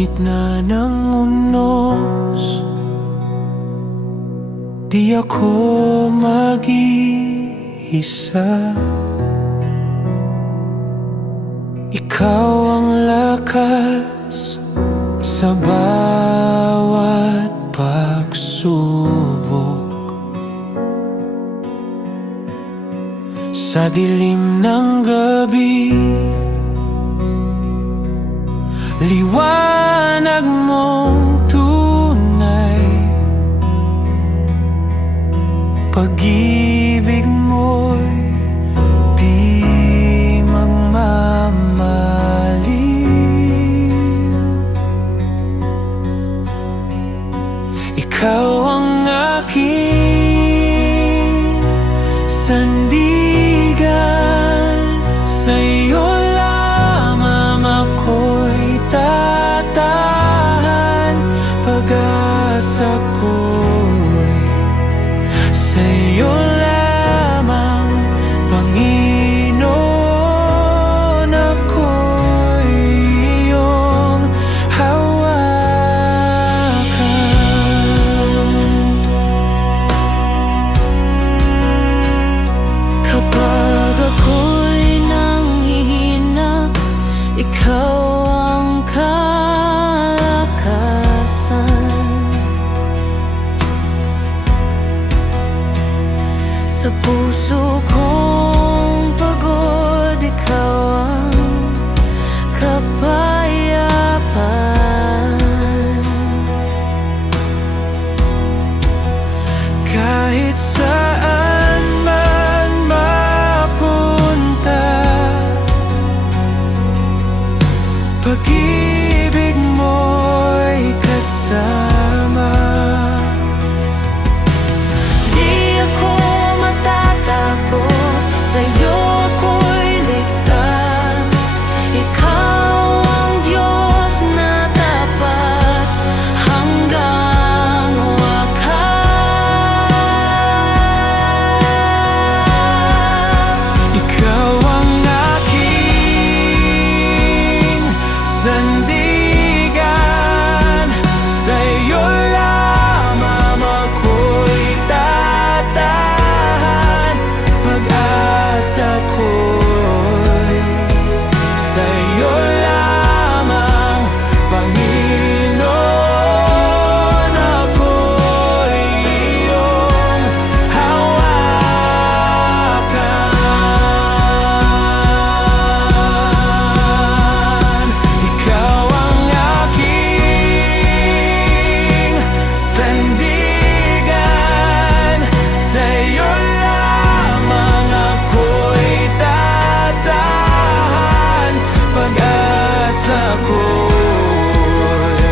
gitna ng unos, di ako mag-iisa. Ikaw ang lakas sa bawat pagsubok. Sa dilim ng gabi, liwanag mong tunay. Pag-ibig mo'y di magmamaliw. Ikaw ang aking sandigan, sa'yo lamang ako'y tatahan. Pag-asa ko'y sa'yo lamang, Panginoon. Ako'y iyong hawakan. Kapag ako'y nanghihina, ikaw ang kalakasan. Sa puso kong pagod, ikaw ang kapayapaan. Kahit saan man mapunta, pag-ibig mo'y kasama. Di ako matatakot, sa'yo ako'y ligtas. Ikaw ang Diyos na tapat hanggang wakas. Ikaw ang aking sandigan, sa'yo lamang ako'y tatahan. Pag-asa ko'y sa'yo lamang, Panginoon. Ako'y iyong hawakan. Ikaw ang aking sandigan, sa'yo lamang ako'y tatahan. Pag-asa ko'y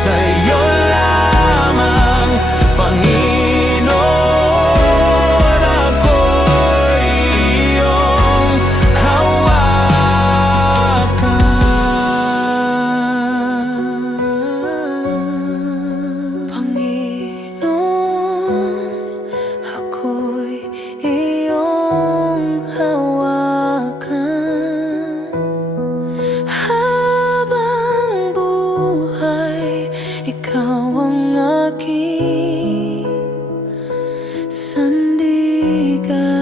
sa'yo lamang, Panginoon. Ako'y iyong hawakan. Panginoon, ako'y iyong hawakan. Habang buhay, ikaw ang aking sandigan.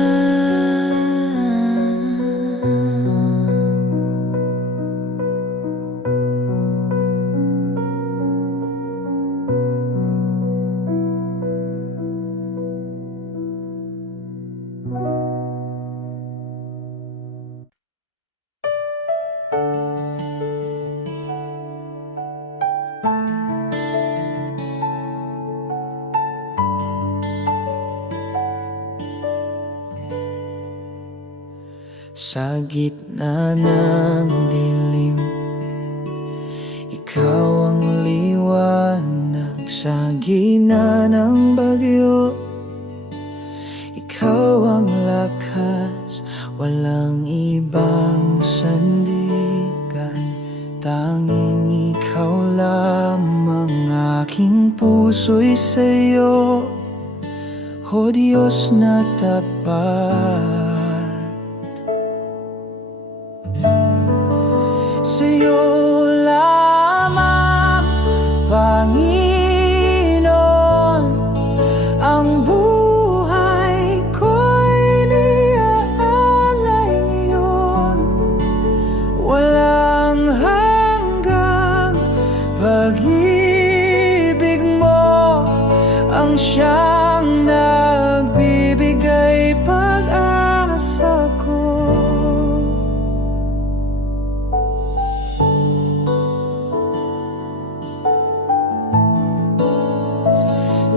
Sa gitna ng dilim, ikaw ang liwanag. Sa gitna ng bagyo, ikaw ang lakas. Walang ibang sandigan, tanging ikaw lamang. Aking puso'y sa'yo, o Diyos na tapat. Sa'yo lamang Panginoon, ang buhay ko'y niaalay ngayon. Walang hanggang pag-ibig mo ang siyang nagbibigay pag-asa ko.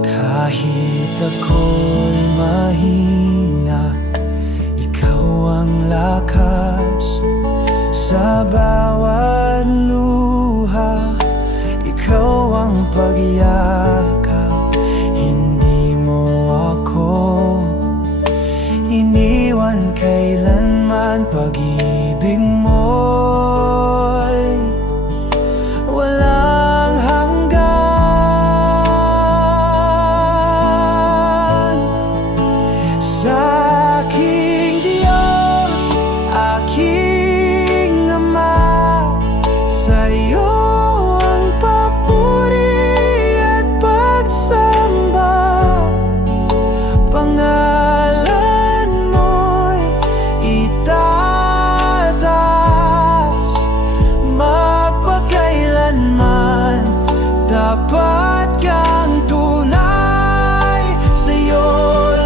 Kahit ako'y mahina, ikaw ang lakas sa bawat luha. Ikaw ang pagyakap, hindi mo ako iniwan kailanman. Pag-ibig mo'y walang hanggan. Sa aking Diyos, aking Ama, sa'yo ang papuri at pagsamba. Pangalan mo'y itataas, magpakailanman. Dapat kang tunay, sa'yo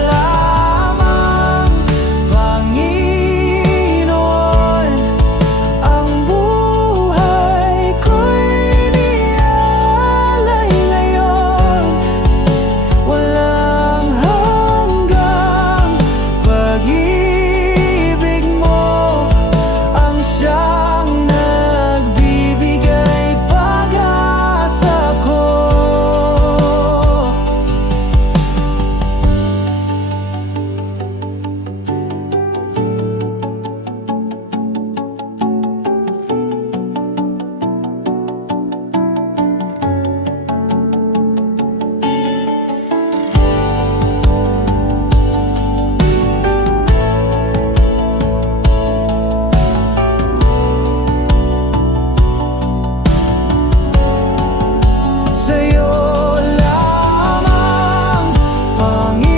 lamang, Panginoon, ang buhay ko'y niaalay ngayon. Walang hanggang pag-ibig mo ang siyang nagbibigay pag-asa ko. Sa'yo lamang, Panginoon,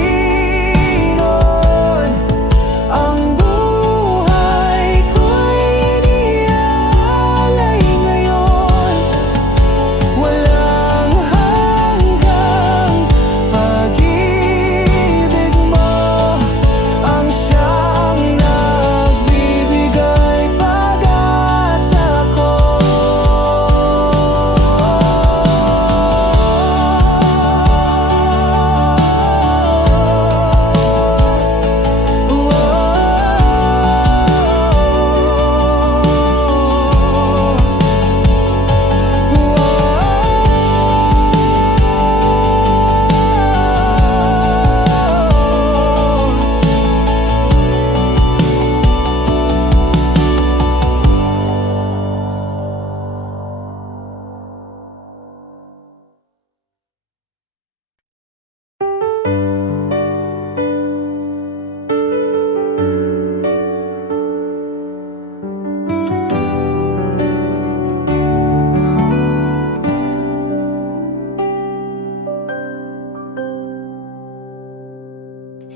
ang buhay ko'y niaalay ngayon. Walang hanggang pag-ibig mo ang siyang nagbibigay pag-asa ko.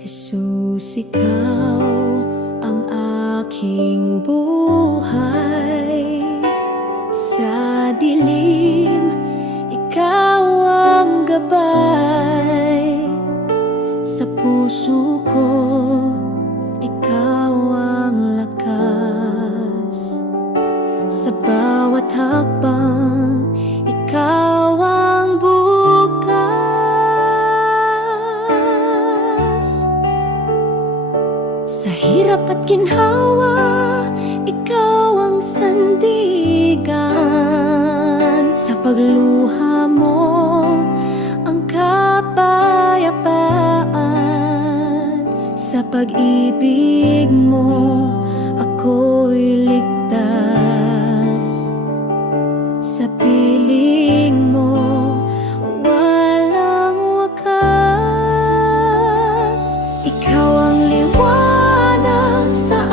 Jesus, ikaw ang aking buhay. Sa dilim, ikaw ang gabay. Sa puso ko, ikaw ang lakas. Sa bawat hakbang, ikaw ang bukas. Sa hirap at ginhawa, ikaw ang sandigan. Sa pagluha mo, ang kapayapaan. Sa pag-ibig mo, ako'y ligtas. Sa piling mo, walang wakas. Ikaw ang liwanag sa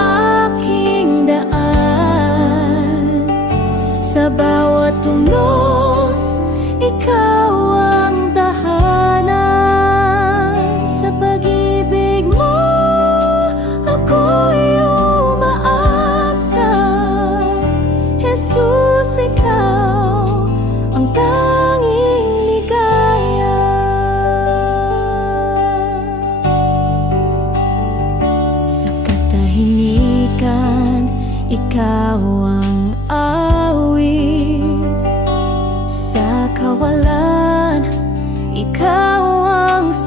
aking daan. Sa bawat tunos, ikaw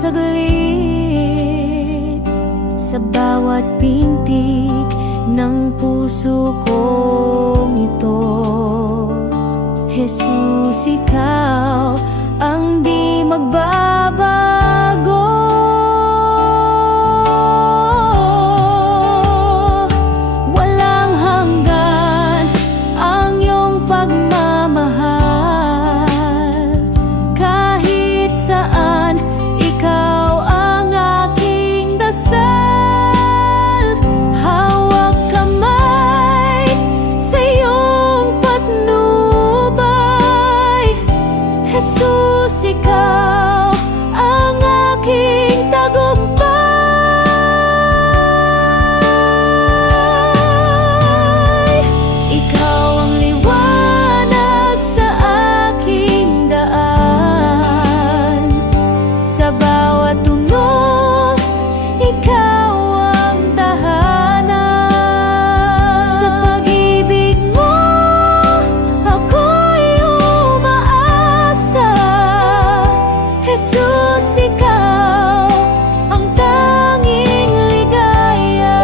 saglit sa bawat pintig ng puso kong ito. Jesus, ikaw ang di magbabago. Walang hanggan ang iyong pagmamahal. Kahit saan, ikaw ang aking dasal. Hawak kamay sa iyong patnubay. Jesus, ikaw ang aking tagumpay. Ikaw ang liwanag sa aking daan. Sa bawat unos, ikaw ang tahanan. Sa pag-ibig mo, ako'y umaasa. Jesus, ikaw ang tanging ligaya.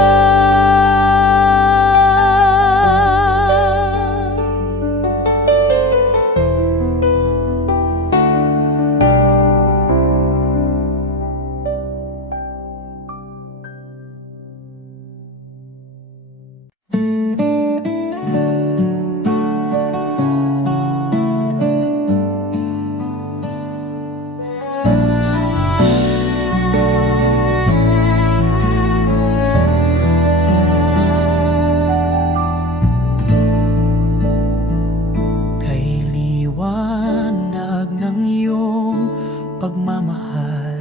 Kay liwanag ng iyong pagmamahal.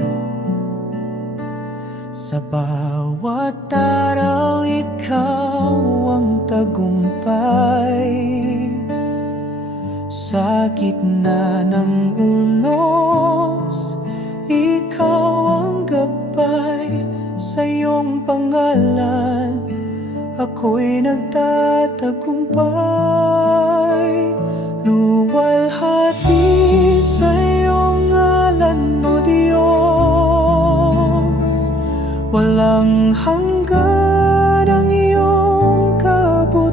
Sa bawat araw, ikaw ang tagumpay. Sa gitna ng unos, ikaw ang gabay. Sa iyong pangalan, ako'y nagtatagumpay. Luwalhati sa iyong ngalan, O Diyos. Walang hanggan ang iyong kabutihan.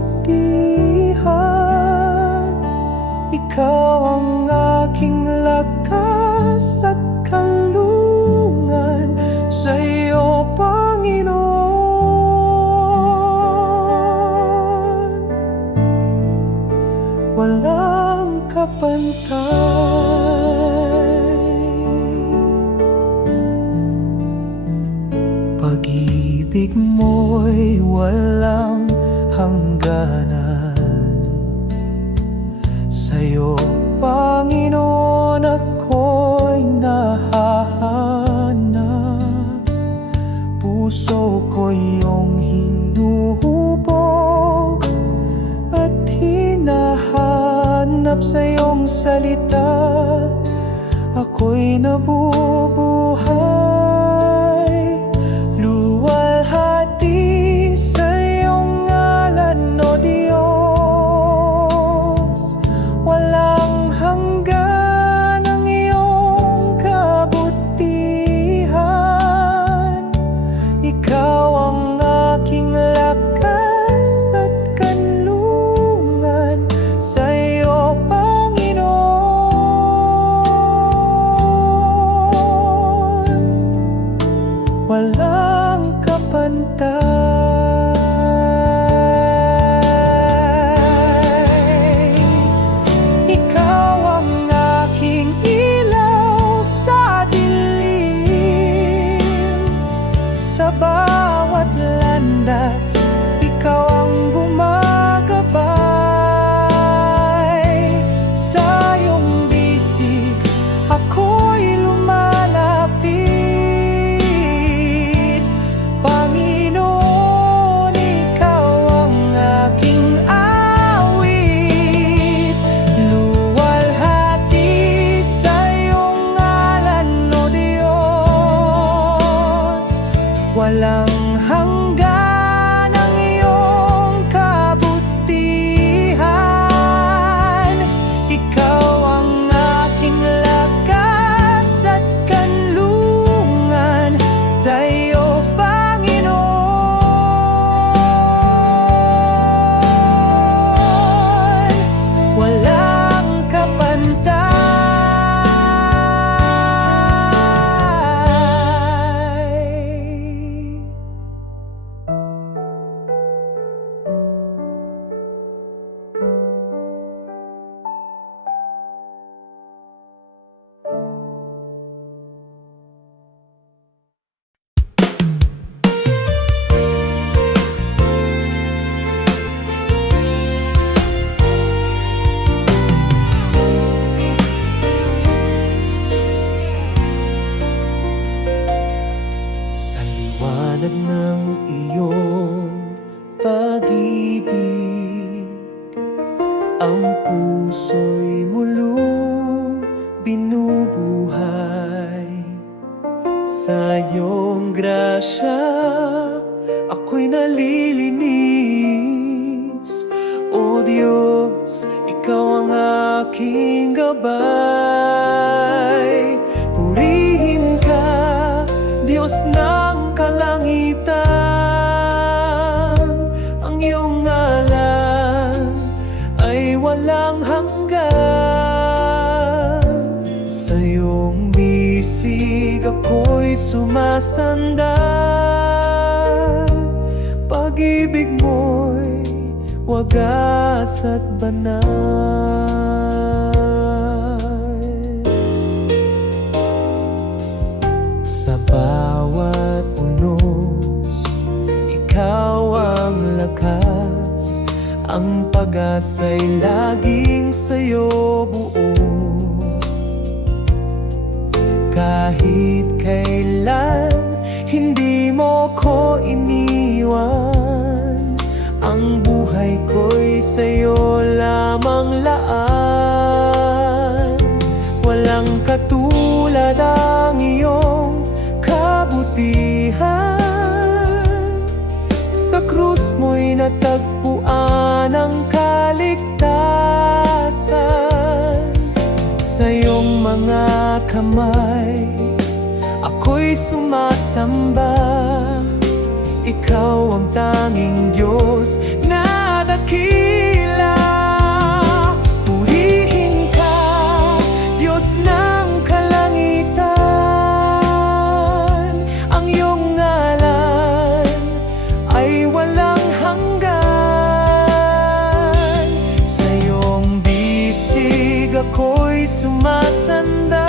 Ikaw ang aking lakas at kalungan. Sa iyo, Panginoon, walang kapantay. Pag-ibig mo'y walang hangganan. Sa'yo, Panginoon, ako'y nahahanap. Puso ko iyong hinuhubog at hinahanap. Sa iyong salita, ako'y nabubuhay. Luwalhati sa iyong ngalan, O Diyos. Walang hanggan ang iyong kabutihan. Ikaw ang aking lakas at kanlungan. Sa iyo, Panginoon, walang kapantay. Ikaw ang aking ilaw sa dilim. Sa bawat landas, ikaw ang gumagabay. Sa iyong bisig, ako'y lumalapit. Panginoon, ikaw ang aking awit. Luwalhati sa iyong ngalan, O Diyos. Walang hanggan ang iyong kabutihan. Ikaw ang aking lakas at kanlungan. ng iyong pag-ibig, ang puso'y mulong binubuhay. Sa iyong grasya, ako'y nalilinis. O Diyos, Ikaw ang aking gabay. Purihin ka, Diyos ng kalangitan. Ang iyong ngalan ay walang hanggan. Sa iyong bisig ako'y sumasandal. Pag-ibig mo'y wagas at banal. Sa bawat unos, Ikaw ang lakas. Ang pag-asa'y laging sa'yo buo. Kahit kailan, hindi mo ko iniwan. Ang buhay ko'y sa'yo lamang laan. Walang katulad ang iyong kabutihan. Sa krus mo'y natagpuan ang kaligtasan. Sa iyong mga kamay, ako'y sumasamba. Ikaw ang tanging Diyos na dakila. Purihin ka, Diyos ng kalangitan. Ang iyong ngalan ay walang hanggan. Sa iyong bisig ako'y sumasandal.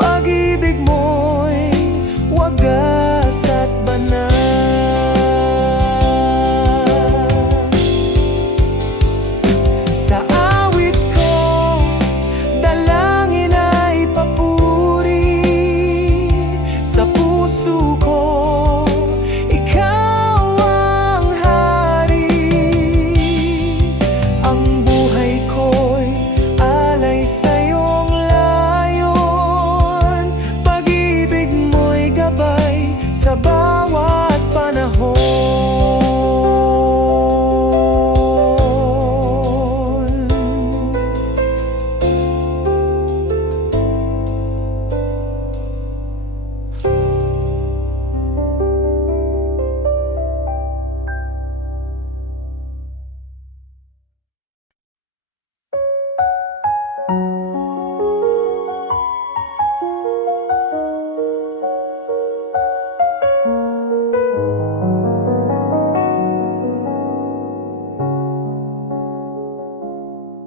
Pag-ibig mo'y wagas at banal. Sa awit ko, dalangin ay papuri. Sa puso ko, Ikaw ang hari. Ang buhay ko'y alay sa iyong layon. Pag-ibig mo'y gabay sa bawat panahon.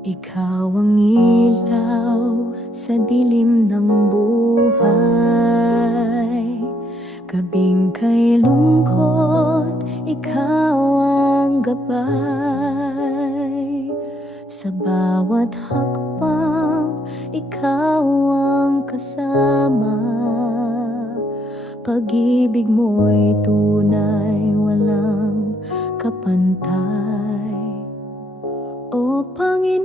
Ikaw ang ilaw sa dilim ng buhay. Gabing kay lungkot, Ikaw ang gabay. Sa bawat hakbang, Ikaw ang kasama. Pag-ibig mo'y tunay, walang kapantay. O Panginoon,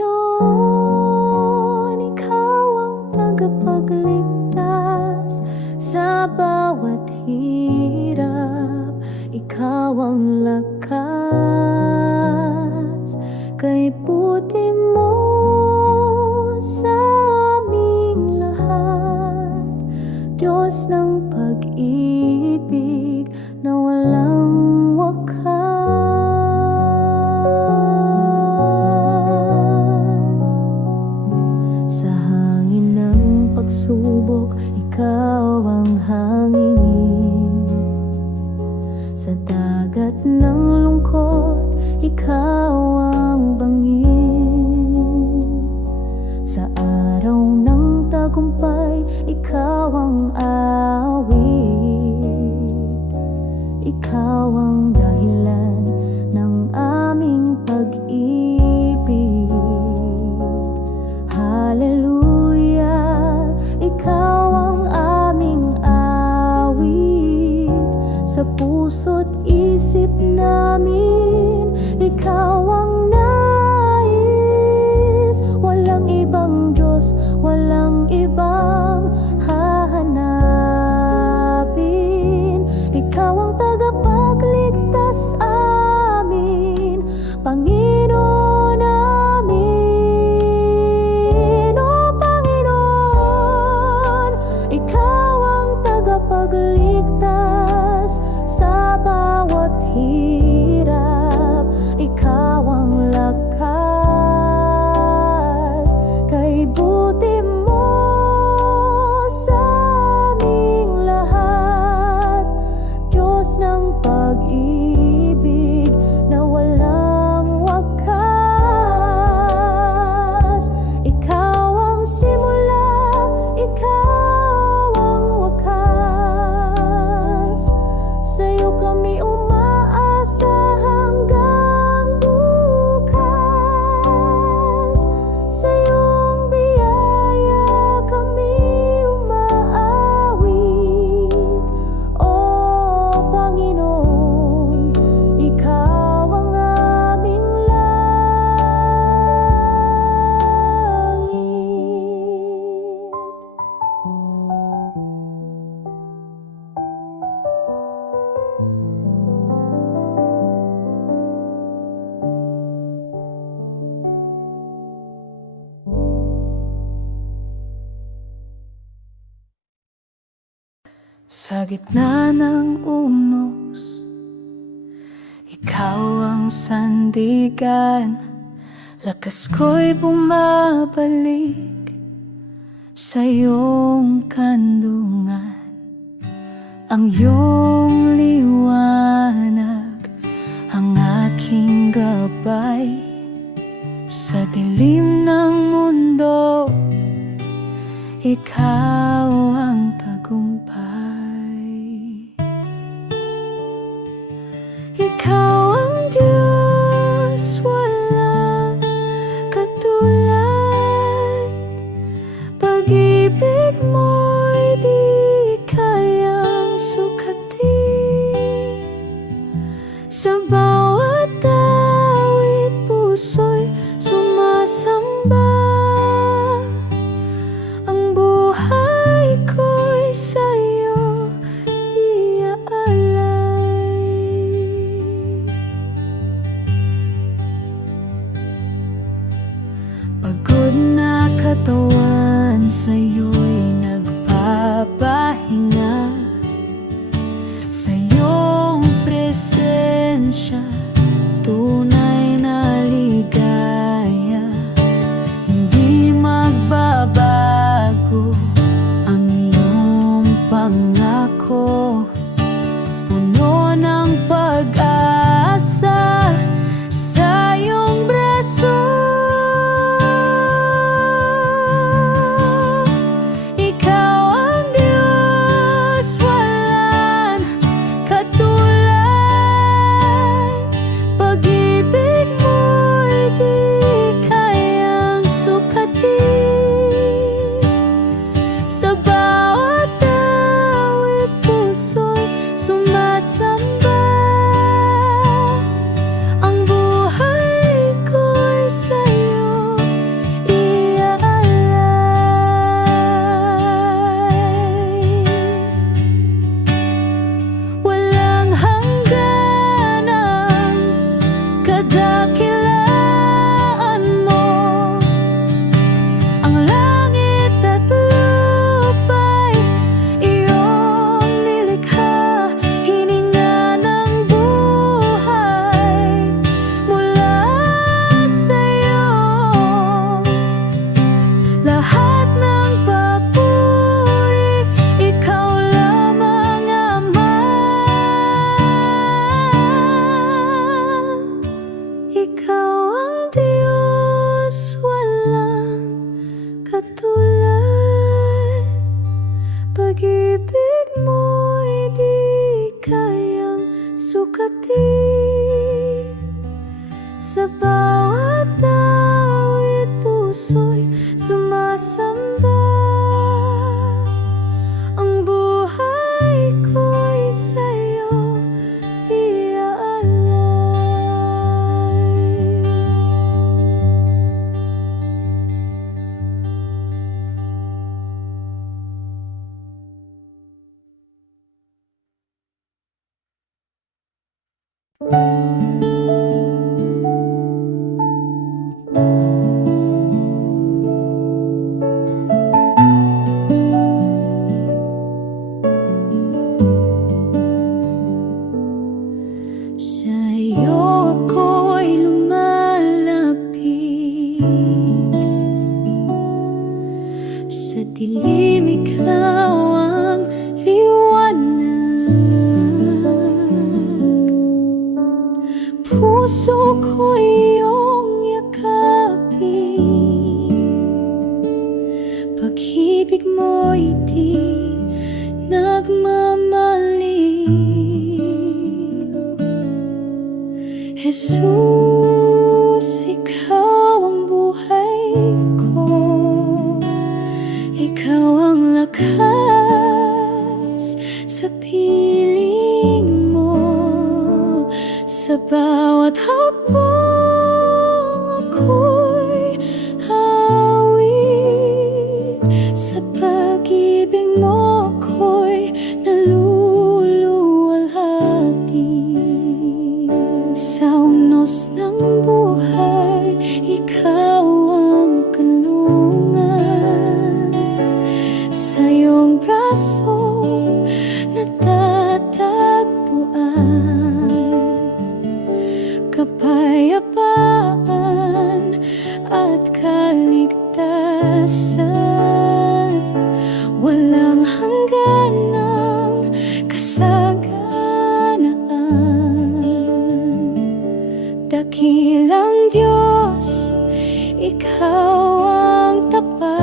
Ikaw ang tagapagligtas. Sa bawat hirap, Ikaw ang lakas. Kay puti mo sa aming lahat, Diyos ng pag-ibig na walang wakas. Sa hangin ng pagsubok, Ikaw ang hanginin. Sa dagat ng lungkot, Ikaw ang bangin. Sa araw ng tagumpay, Ikaw ang awit. Ikaw ang dahilan ng aming pag-ibig. Hallelujah, Ikaw ang aming awit. puso't isip namin, ikaw ang nais. Walang ibang Diyos, walang ibang hahanapin. Ikaw ang tagapagligtas amin, Panginoon namin. O Panginoon, ikaw ang tagapagligtas sa bawat hirap. Ikaw ang lakas, kay buti mo sa aming lahat. Diyos ng pag-ibig na walang wakas. Ikaw ang simula, ikaw ang wakas. Sa'yo kami umaasa hanggang bukas. Sa iyong biyaya kami umaawit. O Panginoon, ikaw ang aming langit. Sa gitna ng unos, ikaw ang sandigan. Lakas ko'y bumabalik sa iyong kandungan. Ang iyong liwanag ang aking gabay sa dilim ng mundo. Ikaw ang tagumpay. Ikaw ang Diyos, walang katulad. Pag-ibig mo'y di kayang sukatin. Sa bawat awit puso'y sumasamba. Ang buhay ko'y sa'yo iaalay. Pagod na katawan sa'yo'y nagpapahinga. Sa iyong presensya, tunay na ligaya. Hindi magbabago ang iyong pangako. Puno ng pag-asa sa iyong braso. Ikaw ang Diyos, walang katulad. Pag-ibig mo'y di kayang sukatin. Sa bawat awit puso'y sumasamba. Ang buhay ko'y sa'yo iaalay. Walang hangganan kadakilaan mo. Ang langit at lupa'y iyong nilikha. Hininga ng buhay mula sa'yo. Lahat ng papuri, ikaw lamang, Ama. Ikaw ang Diyos, walang katulad. Pag-ibig mo'y di kayang sukatin. Sa bawat awit puso'y sumasamba. Ang buhay ko'y sa'yo Sa dilim ikaw ang liwanag. Puso ko iyong yakapin. Pag-ibig mo'y di nagmamaliw. Jesus, ikaw ang buhay ko. Ikaw ang lakas sa piling mo. Sa bawat hakbang ako'y hawig. Sa pag-ibig mo ako'y naluluwalhati. Sa unos ng buhay, ikaw ang kanlungan. Sa iyong braso natatagpuan kapayapaan at kaligtasan. Walang hangganang kasaganaan. Dakilang Diyos, ikaw ang tapat.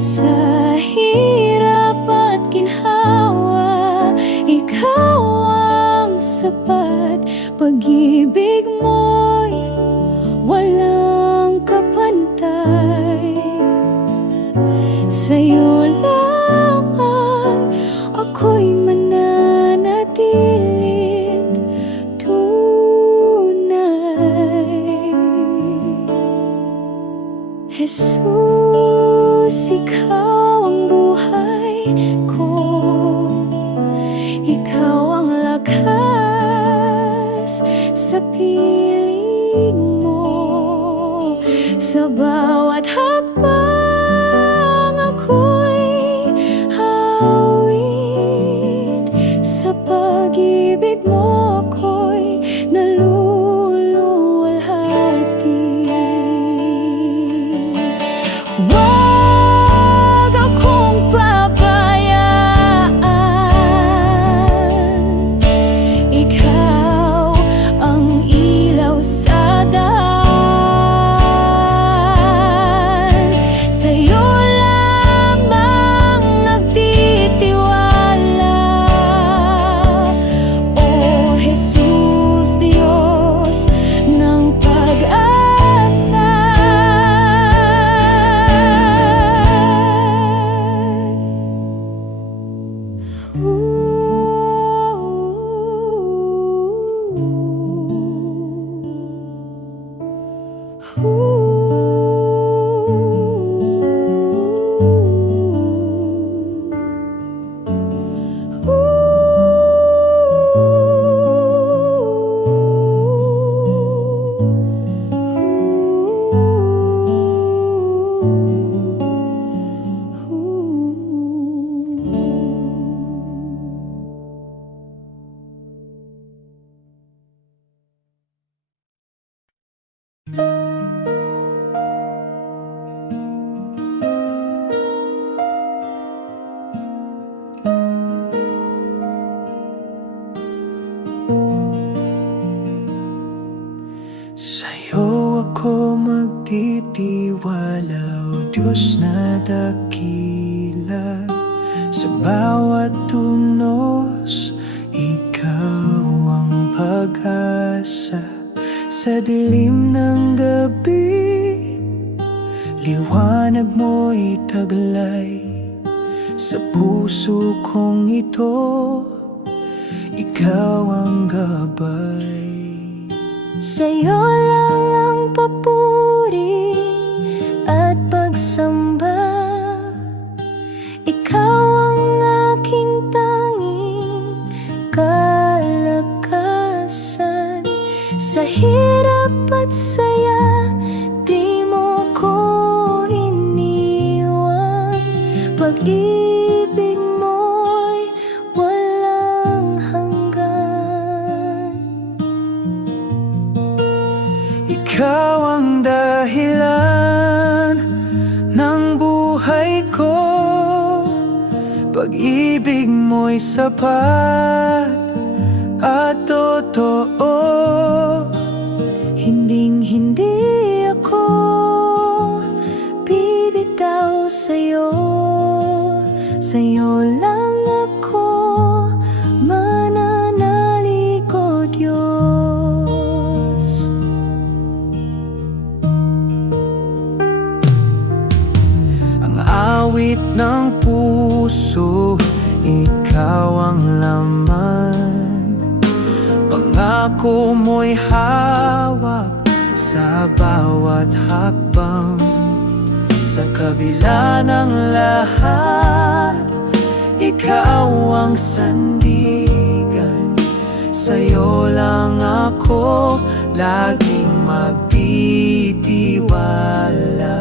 Sa hirap at ginhawa, ikaw ang sapat. Pag-ibig mo'y walang kapantay. Sa'yo lamang ako'y mananatilit tunay. Jesus, ikaw ang buhay ko. Ikaw ang lakas sa piling mo. Sa bawat hakbang ako'y hawig. Sa pag-ibig mo ako'y naluluwalhati. Huwag akong pabayaan. Ikaw ang ilaw sa daan. Sa'yo lamang nagtitiwala. O Jesus, Diyos ng pag-asa. Sa'yo ako magtitiwala, O Diyos na dakila. Sa bawat tunos, Ikaw ang pag-asa. Sa dilim ng gabi, liwanag mo'y taglay. Sa puso kong ito, Ikaw ang gabay. Sa'yo lang ang papuri at pagsamba. Ikaw ang aking tanging kalakasan. Sa hirap at saya, di mo ko iniwan. Pag-ibig mo'y walang hanggan. Ikaw ang dahilan Pag-ibig mo'y sapat at totoo. Hinding-hindi ako bibitaw sa'yo. Sa'yo lang ako mananalig, o Diyos. Ang awit ng puso, ikaw ang laman. Pangako mo'y hawak sa bawat hakbang. Sa kabila ng lahat, ikaw ang sandigan. Sa'yo lang ako laging magtitiwala.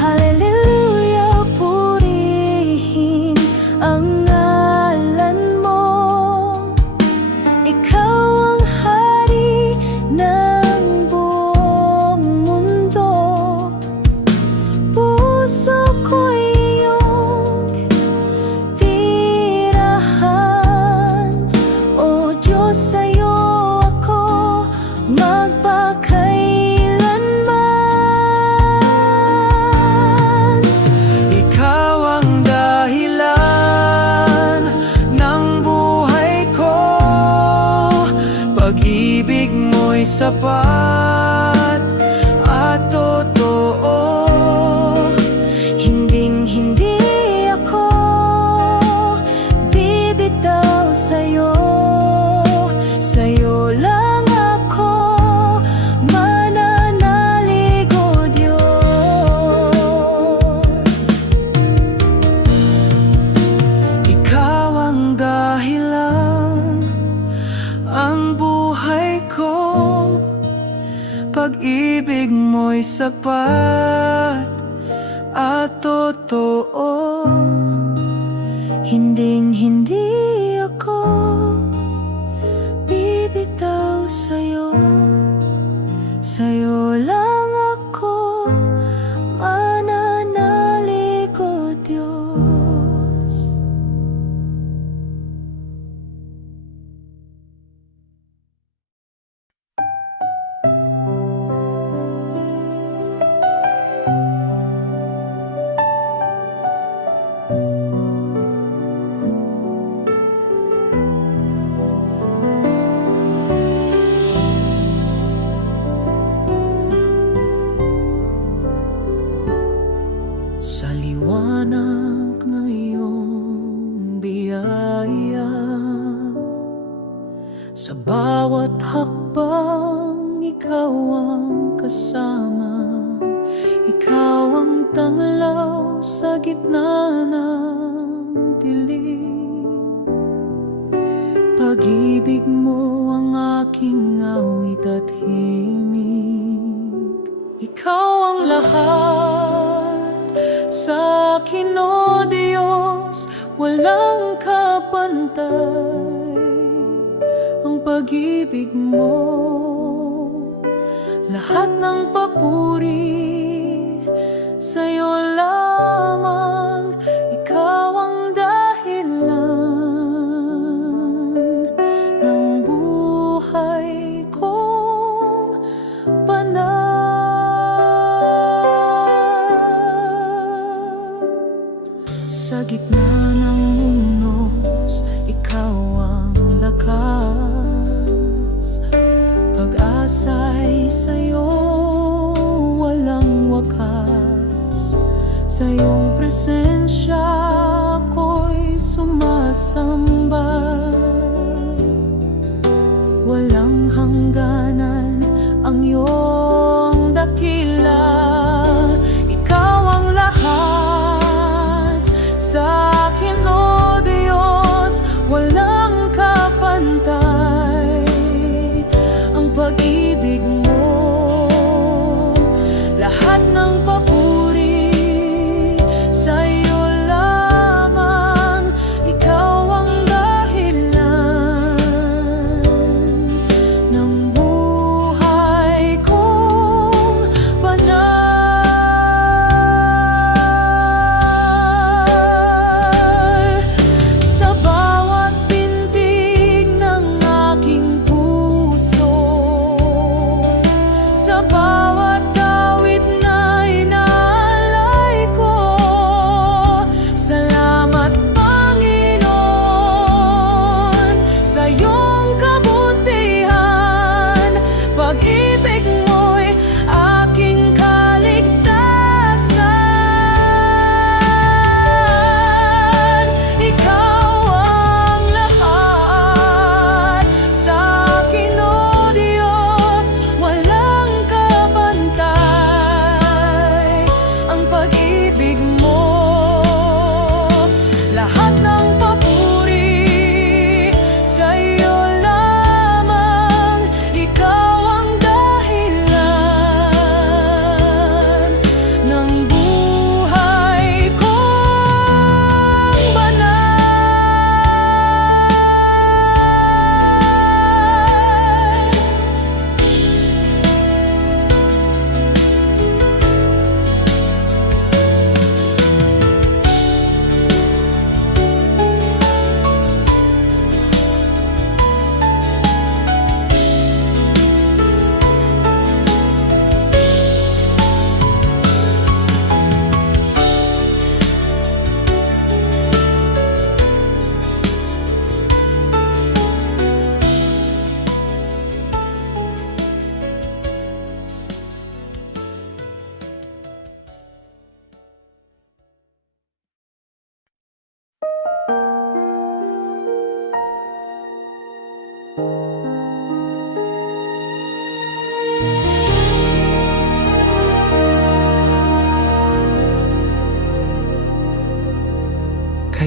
Hallelujah, purihin ang ngalan mo. Ikaw ang hari ng buong mundo. Puso ko'y iyong tirahan. O Diyos, sa'yo ako magpakailanman. Ikaw ang dahilan ng buhay ko. Pag-ibig mo'y sapat at totoo. Hinding-hindi ako bibitaw sa'yo. Sa'yo lang ako mananalig, o Diyos. Ikaw ang dahilan, ang buhay ko. Pag-ibig mo'y sapat at totoo. Hinding-hindi ako bibitaw sa'yo. Sa'yo lang ako mananalig, o Diyos. Sa liwanag ng iyong biyaya, sa bawat hakbang ikaw ang kasama. Ikaw ang tanglaw sa gitna ng dilim. Pag-ibig mo ang aking awit at himig. Ikaw ang lahat sa akin, o Diyos, walang kapantay. Ang pag-ibig mo, lahat ng papuri sa'yo lamang. Ikaw ang dahilan ng buhay kong panahon. Sa gitna ng unos, ikaw ang lakas. Pag-asa'y sa'yo walang wakas. Sa iyong presensya ako'y sumasamba. Walang hangganan ang iyong dakila. Ikaw ang lahat sa akin, o Diyos, walang kapantay. Ang pag-ibig mo, lahat ng papuri sa'yo lamang. Ikaw ang dahilan ng buhay kong panahon.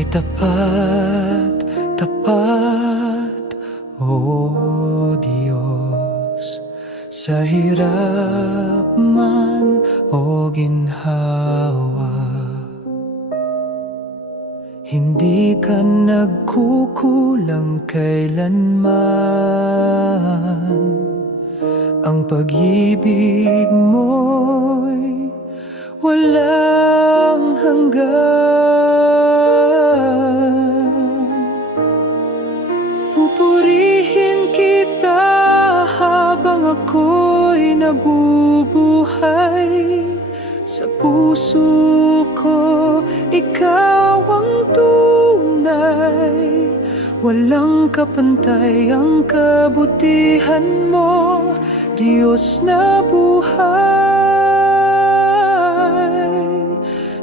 tapat, tapat, O Diyos, sa hirap man o ginhawa. Hindi ka nagkukulang kailanman. Ang pag-ibig mo'y walang hanggan. Pupurihin kita habang ako'y nabubuhay. Sa puso ko, ikaw ang tunay. Walang kapantay ang kabutihan mo, Diyos na buhay.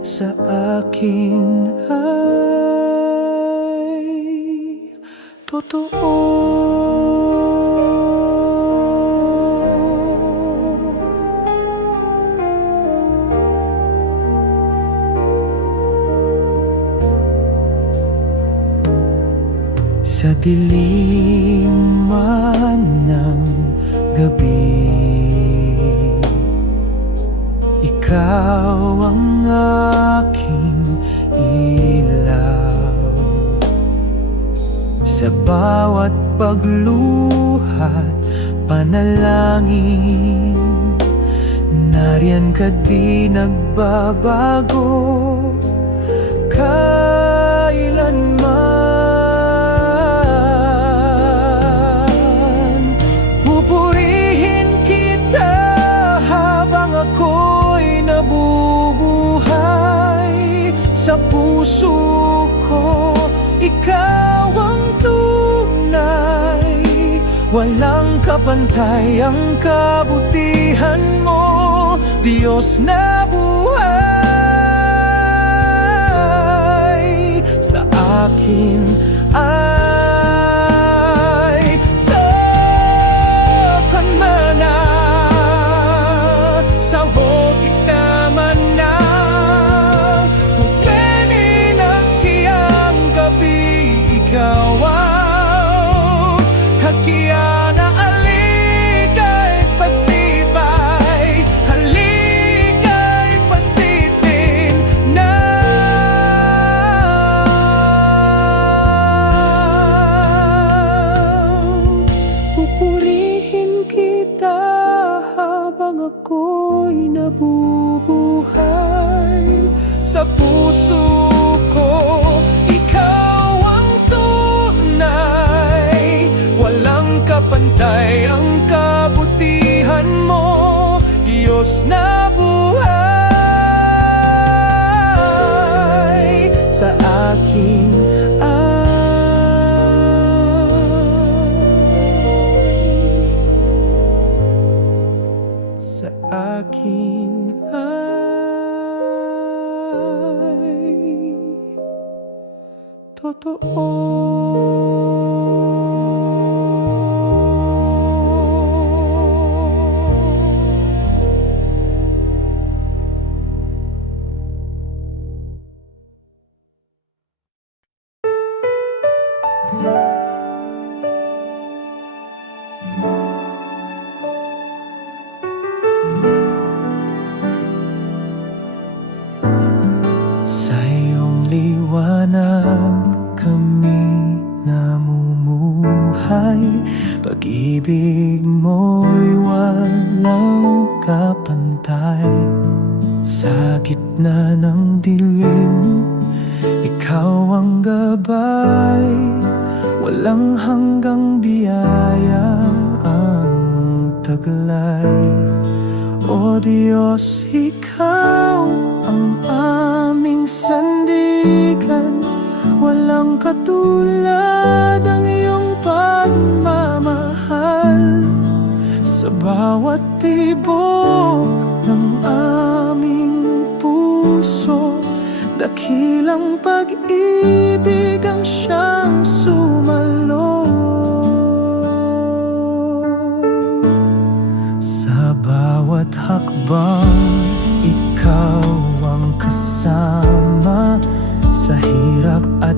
Sa akin ay totoo. Sa dilim man ng gabi, ikaw ang aking ilaw. Sa bawat pagluhat, panalangin, nariyan ka di nagbabago kailanman. Sa puso ko, ikaw ang tunay. Walang kapantay ang kabutihan mo, Diyos na buhay. Sa akin ay tapan man na, sa hukit naman na. Ikaw ang hakya na alikay pasipay, halikay pasitin na. Pupurihin kita habang ako'y nabubuhay. Sa puso ko, kapantay ang kabutihan mo, Diyos na buhay. Sa akin sa akin ay totoo. Sa iyong liwanag kami namumuhay. Pag-ibig mo'y walang kapantay. Sa gitna ng dilim, ikaw ang gabay. Walang hanggang biyaya ang taglay. O Diyos, ikaw ang aming sandigan. Walang katulad ang iyong pagmamahal. Sa bawat tibok ng aming puso, dakilang pag-ibig ang siyang sumalo. Sa bawat hakbang, ikaw ang kasama. Sa hirap at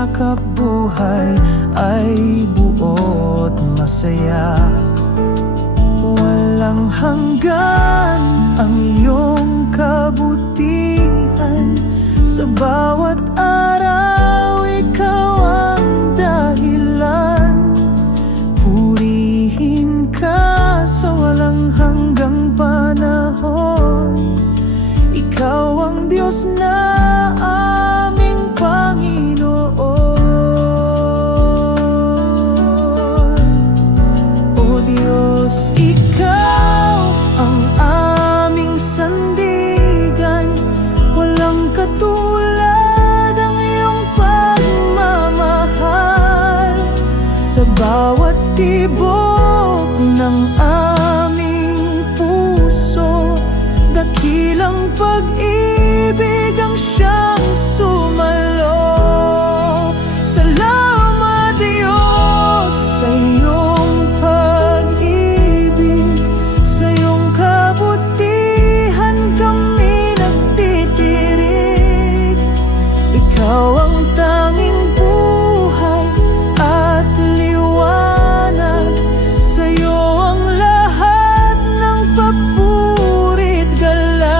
yakap buhay ay buot masaya. Walang hanggan ang iyong kabutihan. Sa bawat araw, ikaw ang dahilan. Purihin ka sa walang hanggang panahon. Ikaw ang Diyos na aming Panginoon. O Diyos, ikaw ang aming sandigan. Walang katulad ang iyong pagmamahal. Sa bawat tibok ng aming puso, dakilang pag-ibig ang siyang sumalo. Salamat Diyos sa iyong pag-ibig, sa iyong kabutihan kami nagtitirik. Ikaw ang tanging buhay at liwanag, sa iyo ang lahat ng papurit galang.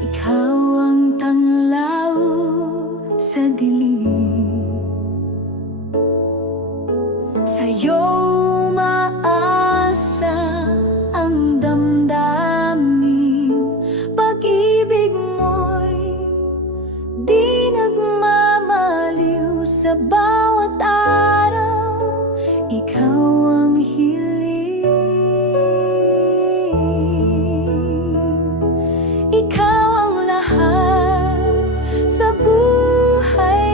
Ikaw ang tanglaw sa dilim. Sa'yo umaasa ang damdamin. Pag-ibig mo'y di nagmamaliw. Sa bawat araw, ikaw ang hiling. Ikaw ang lahat sa buhay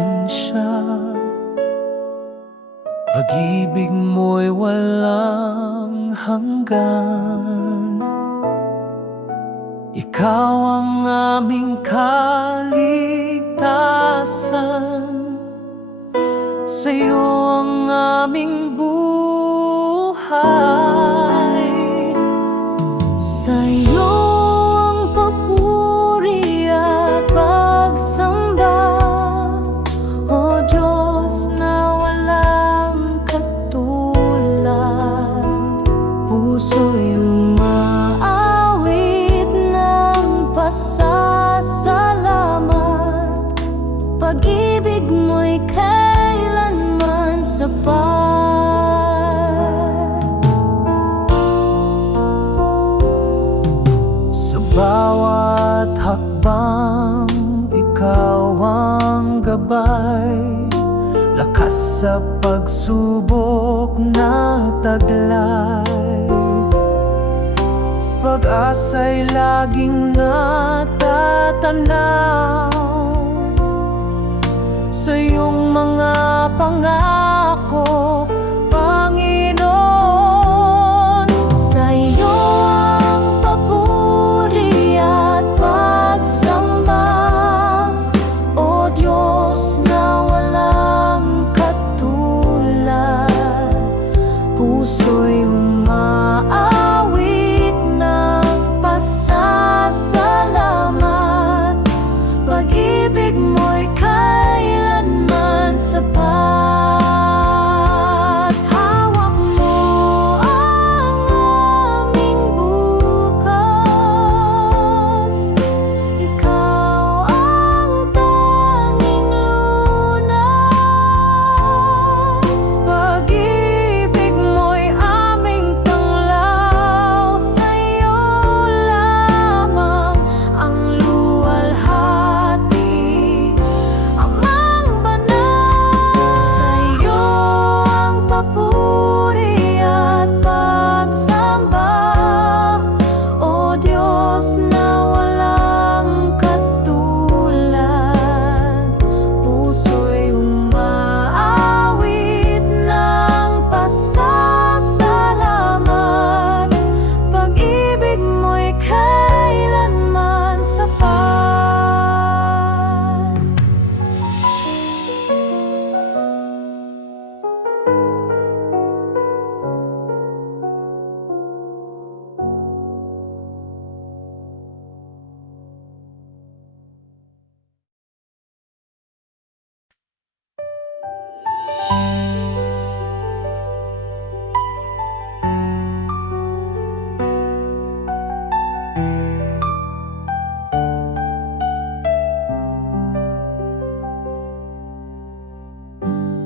presensya. Pag-ibig mo'y walang hanggan. Ikaw ang aming kaligtasan, sa'yo ang aming buhay. Sa'yo ang papuri at pagsamba, O Diyos na walang katulad. Puso'y umaawit ng pasasalamat. Pag-ibig mo'y kailanman sapat. Bawat hakbang, ikaw ang gabay. Lakas sa pagsubok na taglay. Pag-asa'y laging natatanaw sa iyong mga pangako, Panginoon. Sa'yo ang papuri at pagsamba, O Diyos na walang katulad. Puso'y umaawit ng pasasalamat. Pag-ibig mo'y kailanman sapat. Hawak mo ang aming bukas. Ikaw ang tanging lunas. Pag-ibig mo'y aming tanglaw. Sa'yo lamang ang luwalhati, Amang banal. Sa'yo ang papuri at pagsamba, O Diyos na walang katulad. Puso'y umaawit ng pasasalamat. Pag-ibig mo'y kailanman sapat.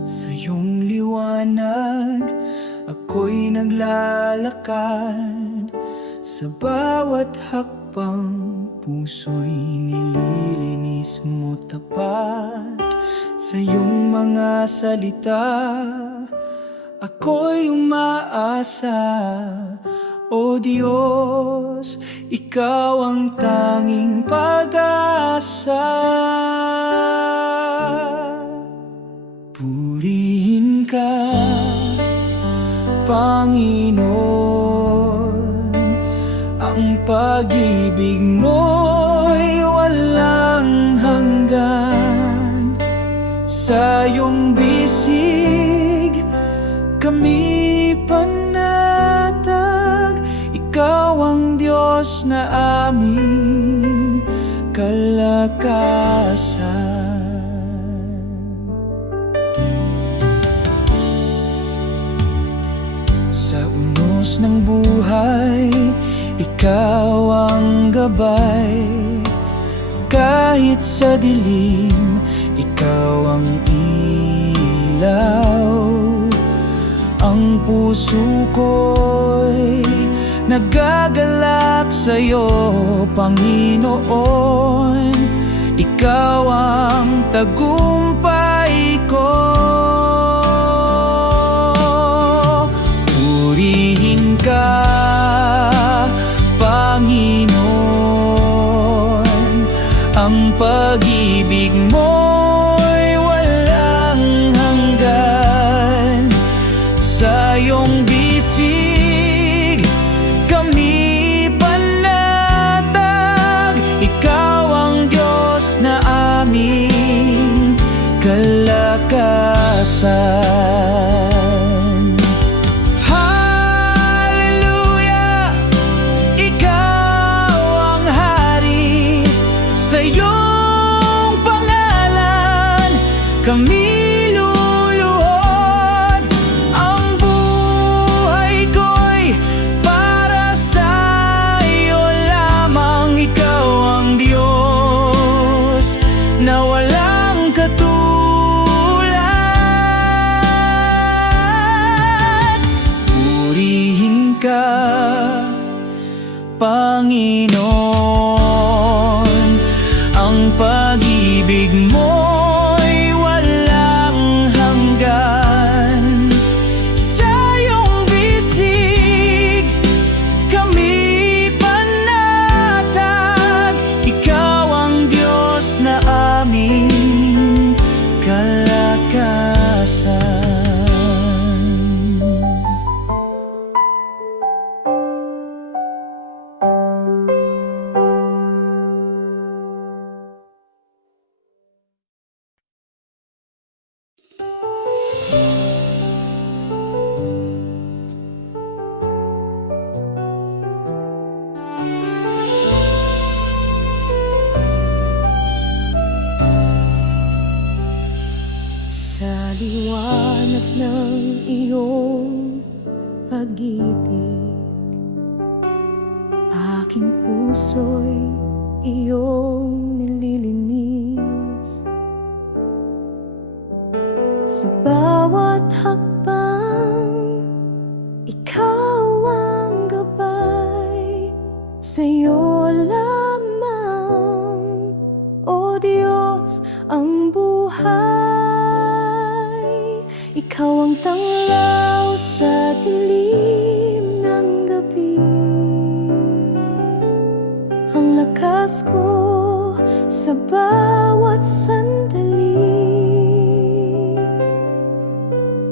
Sa iyong liwanag, ako'y naglalakad. Sa bawat hakbang, puso'y nililinis mo tapat. Sa iyong mga salita, ako'y umaasa. O Diyos, ikaw ang tanging pag-asa. Purihin ka, Panginoon. Ang pag-ibig mo'y walang hanggan. Sa iyong bisig kami panatag. Ikaw ang Diyos na aming kalakasan. Sa unos ng buhay, ikaw ang gabay. Kahit sa dilim, ikaw ang ilaw. Ang puso ko'y nagagalak sa'yo, Panginoon. Ikaw ang tagumpay ko. Purihin ka, Panginoon. Ang pag-ibig mo'y walang kalakasan. Hallelujah, ikaw ang hari, sa iyong pangalan kami luluhod. Ang buhay ko'y para sa iyo lamang. Ikaw ang Diyos na walang katulad. Purihin ka, Panginoon, ang pag-ibig mo'y walang hanggan. Sa iyong bisig kami panatag. Ikaw ang Diyos na aming kalakasan. Sa liwanag ng iyong pag-ibig, aking puso'y iyong nililinis. Sa bawat hakbang, ikaw ang gabay. Sa'yo lamang, O Diyos, ang buhay. Ikaw ang tanglaw sa dilim ng gabi, ang lakas ko sa bawat sandali.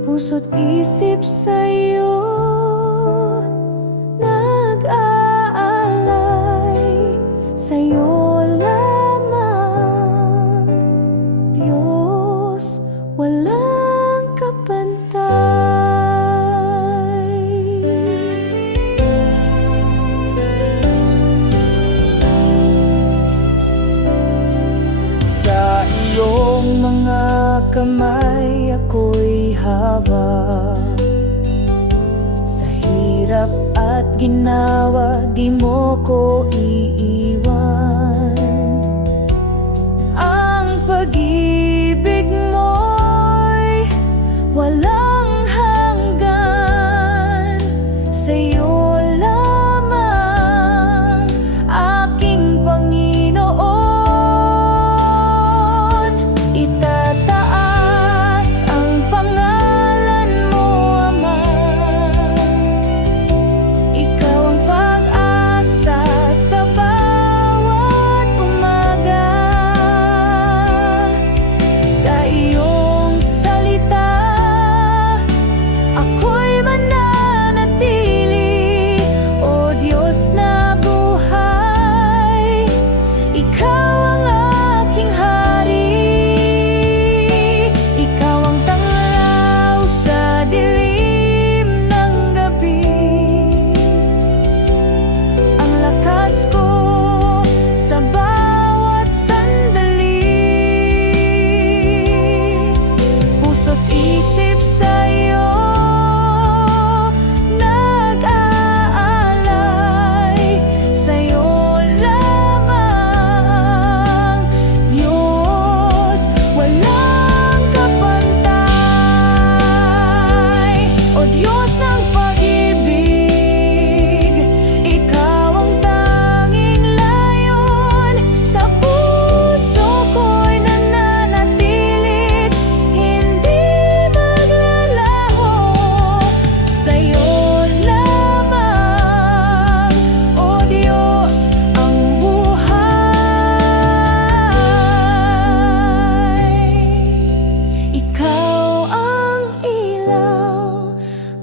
Puso't isip sa'yo nag-aalay. Sa'yo lamang, Diyos, walang kapantay. Sa iyong mga kamay ako'y hawak. Sa hirap at ginawa, di mo ko iiwan. Ang pag-ibig mo'y walang hanggan. Sa'yo lamang, aking Panginoon. Itataas ang pangalan mo, Ama. Ikaw ang pag-asa sa bawat umaga. Sa iyong salita ako'y mananatili, O Diyos na buhay. Ikaw ang aking hari. Ikaw ang tanglaw sa dilim ng gabi, ang lakas ko sa bawat sandali. Puso't isip sa'yo nag-aalay. Sa'yo lamang, Diyos, walang kapantay. O Diyos ng pag-ibig, ikaw ang tanging layon. Sa puso ko'y nananatilit, hindi maglalaho. Sa'yo lamang, O Diyos, ang buhay. Ikaw ang ilaw,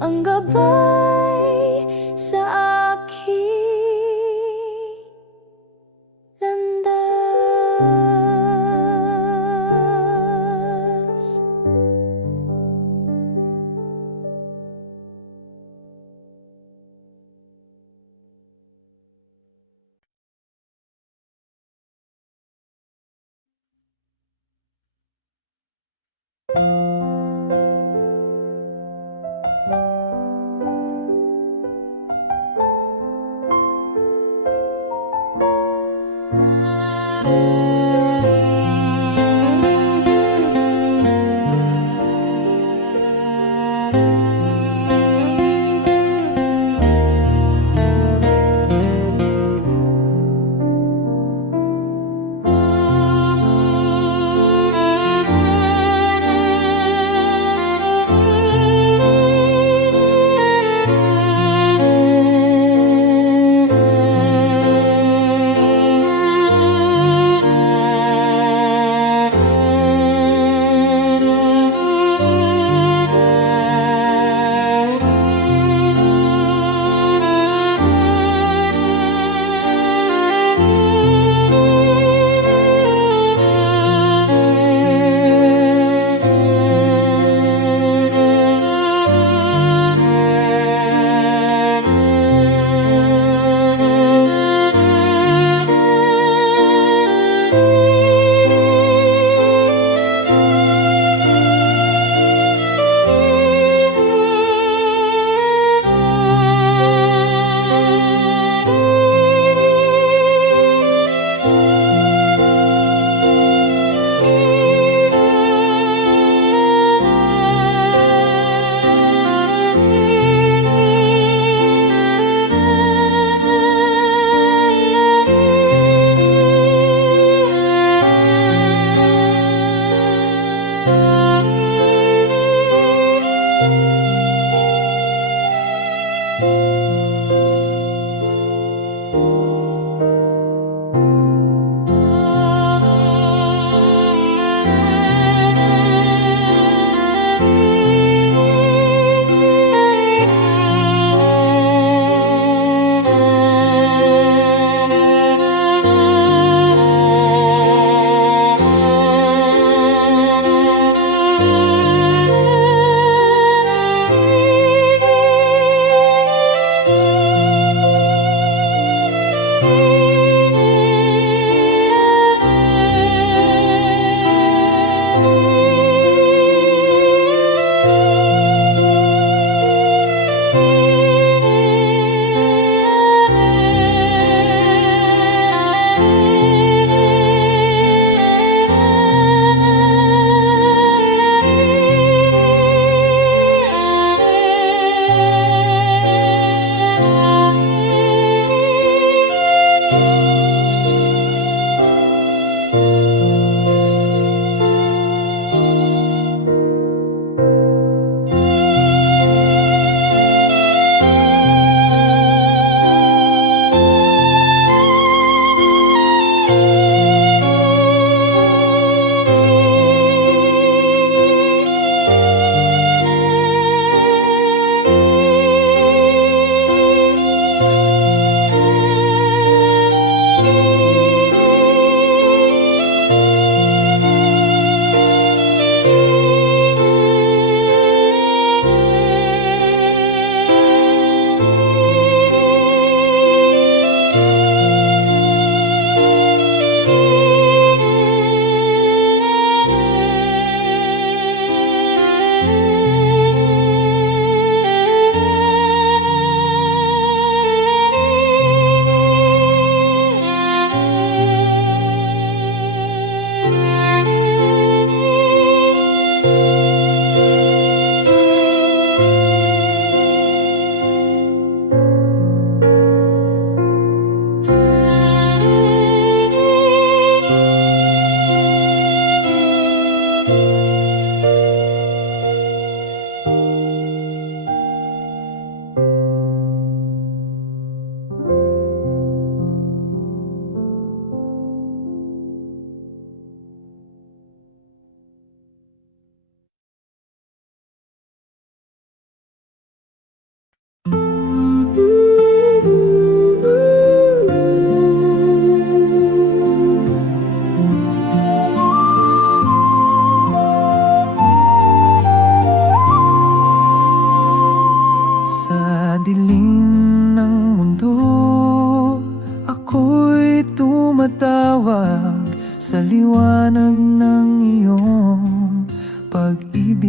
ang gabay sa aking landas.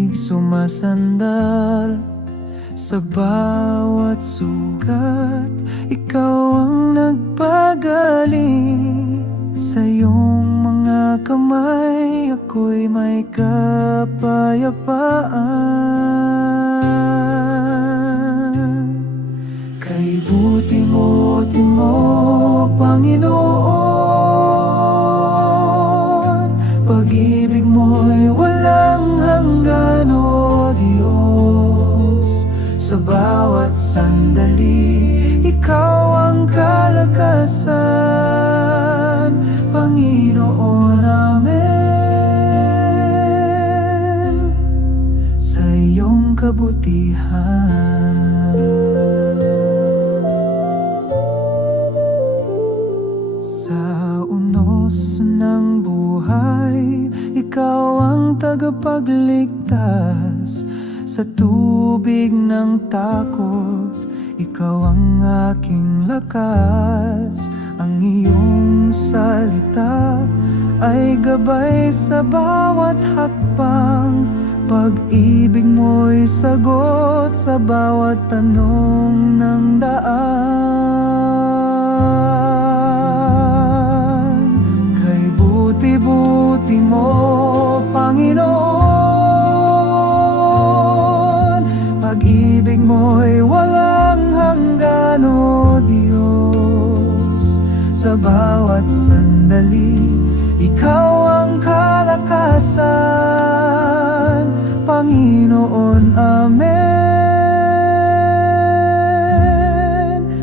pag-ibig sumasandal sa bawat sugat. Ikaw ang nagpagaling. Sa iyong mga kamay ako'y may kapayapaan. Kay buti mo, Panginoon, pag-ibig mo'y walang hanggan, o Diyos. Sa bawat sandali, Ikaw ang kalakasan, Panginoon, amen. Sa iyong kabutihan. Sa unos ng buhay, Ikaw ang tagapagligtas. Sa tubig ng takot, Ikaw ang aking lakas. Ang iyong salita ay gabay sa bawat hakbang. Pag-ibig mo'y sagot sa bawat tanong ng daan. Kay buti-buti mo, Panginoon, pag-ibig mo'y walang hanggan, o Diyos. Sa bawat sandali, Ikaw ang kalakasan, Panginoon, amen.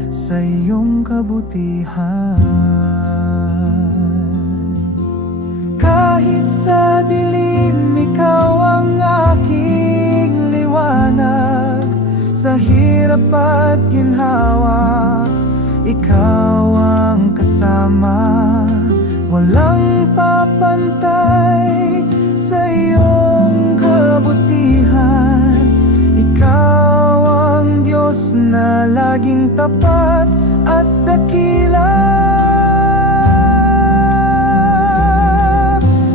Sa iyong kabutihan. Kahit sa dilim, Ikaw ang aking liwanag. Sa hirap at ginhawa, Ikaw ang kasama. Walang papantay sa iyong kabutihan. Ikaw ang Diyos na laging tapat at dakila.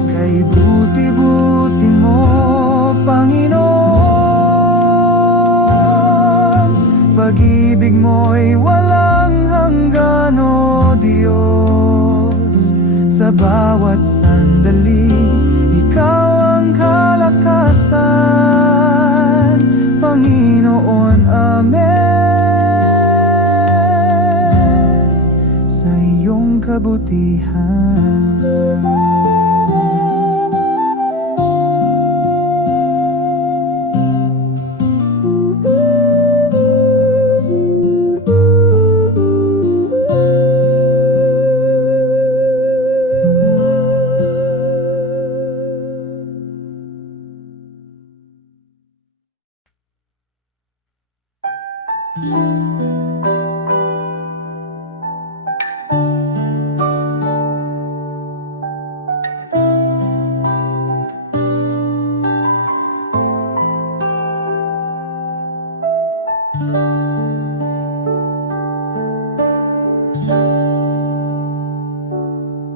Kay buti-buti mo, Panginoon, pag-ibig mo'y walang hanggan, o Diyos. Sa bawat sandali, Ikaw ang kalakasan, Panginoon, amen. Sa iyong kabutihan.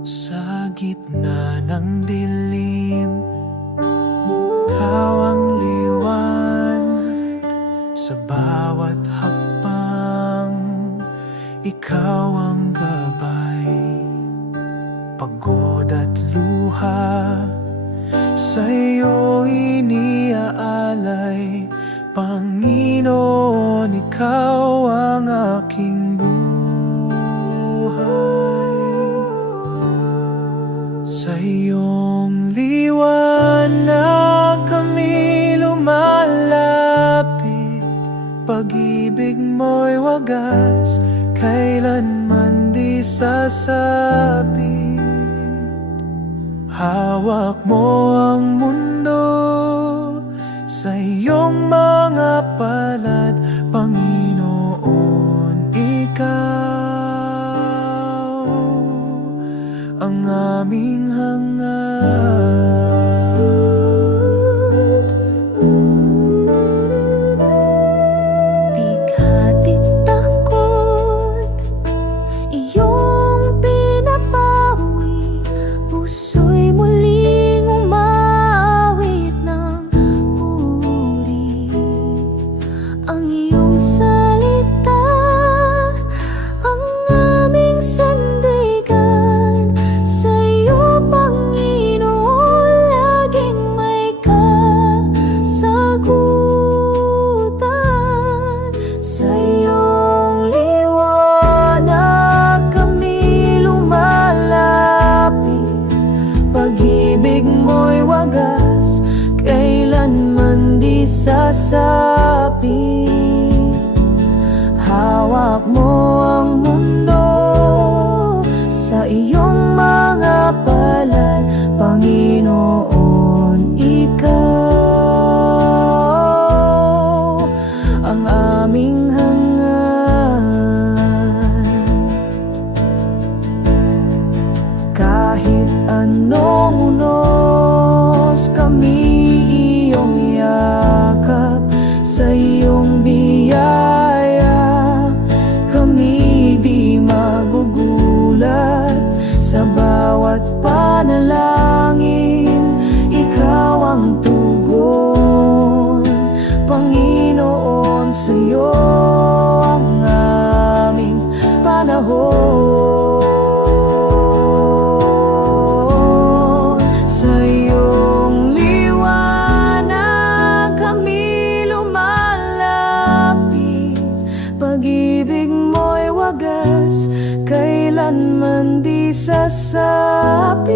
Sa gitna ng dilim, Ikaw ang liwanag. Sa bawat hakbang, Ikaw ang gabay. Pagod at luha, sa iyo iniaalay. Panginoon, Ikaw ang aking buhay. Sa iyong liwanag kami lumalapit. Pag-ibig mo'y wagas, kailanman di sasabit. Hawak mo ang mundo sa iyong mga palad, Panginoon, Ikaw ang aming hangad. Bigatit takot, iyong pinapawi. Puso'y muling umawit ng sasapi. Hawak mo ang mundo sa iyong mga palad, Panginoon, ikaw ang aming hangad. Kahit anong unos kami iyong yakap, sa iyong biyaya kami di magugulat. Sa bawat panalangin, ikaw ang tugon, Panginoon, sa iyo ang aming panahon. Sa iyong liwanag kami lumalapit, pag-ibig mo'y wagas, kailanman di sasapit.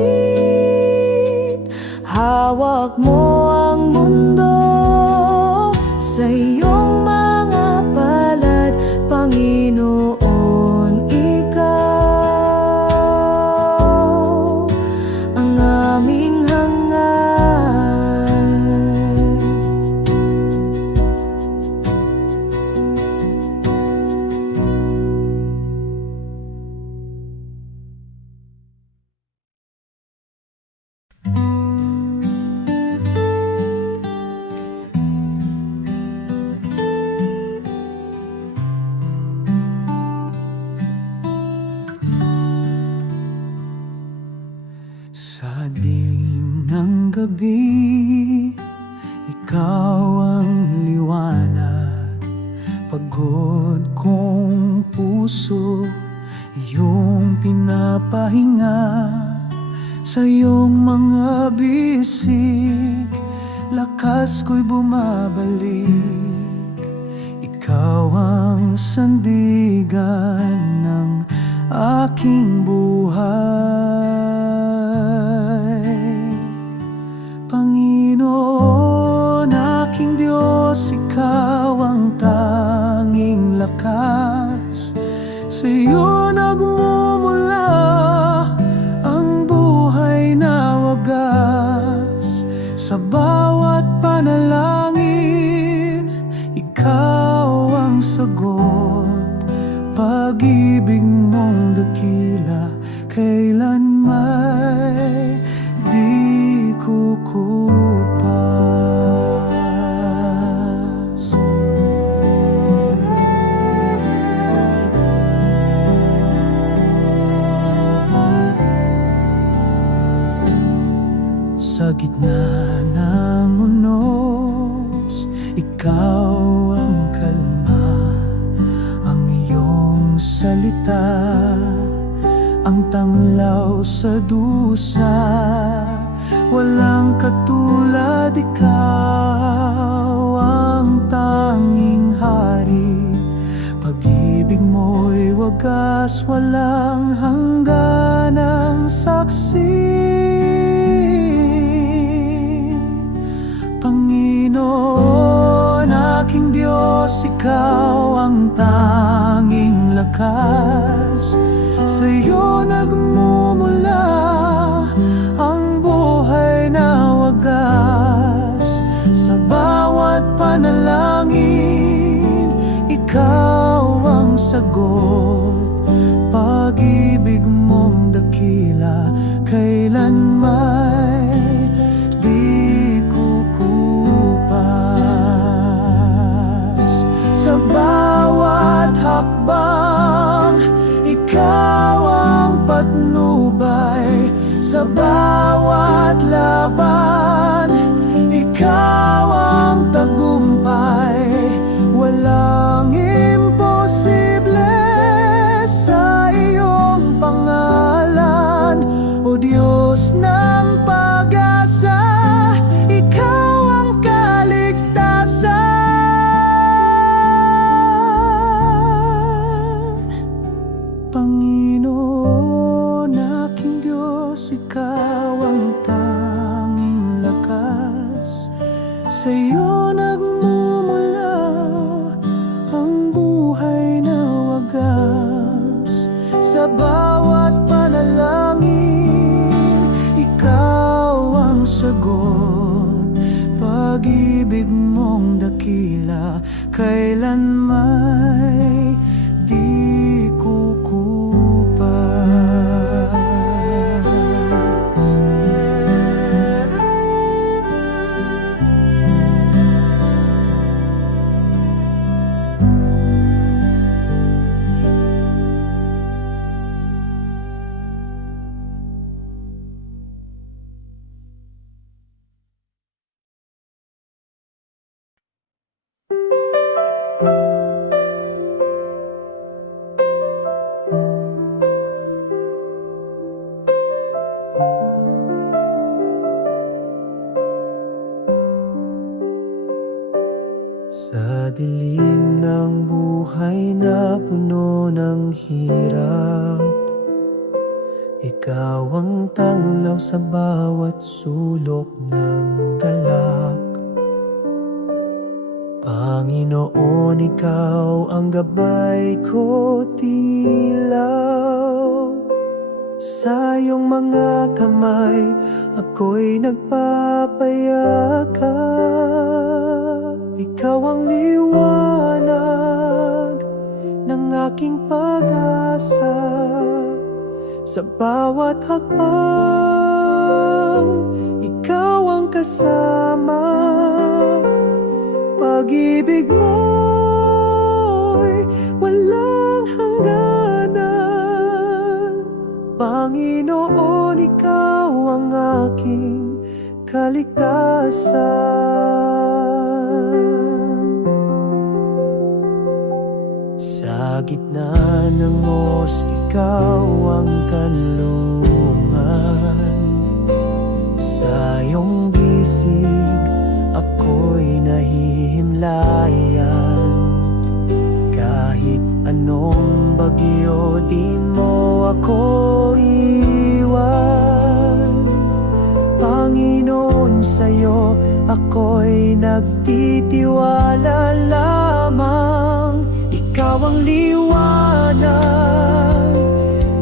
Hawak mo ang mundo sa iyong mga palad, Panginoon, ikaw ang aming hangad. Sa dilim ng gabi, ikaw ang liwanag. Pagod kong puso, iyong pinapahinga. Sa iyong mga bisig, lakas ko'y bumabalik. Ikaw ang sandigan ng aking buhay. Panginoon, aking Diyos, ikaw ang tanging lakas. Sa iyo nagmumula ang buhay na wagas. Sa bawat panalangin, ikaw ang sagot. Pag-ibig mong dakila, kailan may di kukupas. Sa gitna ng unos, ikaw ang kalma. Ang iyong salita, ang tanglaw sa dusa. Walang katulad, ikaw ang tanging hari. Pag-ibig mo'y wagas, walang hangganang saksi. Panginoon, aking Diyos, ikaw ang tanging lakas. Sa iyo nagmumula ang buhay na wagas. Sa bawat panalangin, ikaw ang sagot. Pag-ibig mong dakila, kailan may di kukupas. Sa bawat hakbang, ikaw ang patnubay. Sa bawat laban, ikaw ang tagumpay. Walang imposible sa iyong pangalan, O Diyos ng sa'yo nagmumula ang buhay na wagas. Sa bawat panalangin, ikaw ang sagot. Pag-ibig mong dakila, kailan may di kukupas. Sa dilim ng buhay na puno ng hirap, ikaw ang tanglaw sa bawat sulok ng galak. Panginoon, ikaw ang gabay ko tilaw. Sa iyong mga kamay, ako'y nagpapayakap. Ikaw ang liwanag ng aking pag-asa. Sa bawat hakbang, ikaw ang kasama. Pag-ibig mo'y walang hangganan. Panginoon, ikaw ang aking kaligtasan. Sa gitna ng os, ikaw ang kanlungan. Sa iyong bisig, ako'y nahihimlayan. Kahit anong bagyo, di mo ako iwan. Panginoon, sa'yo ako'y nagtitiwala lamang. Ikaw ang liwanag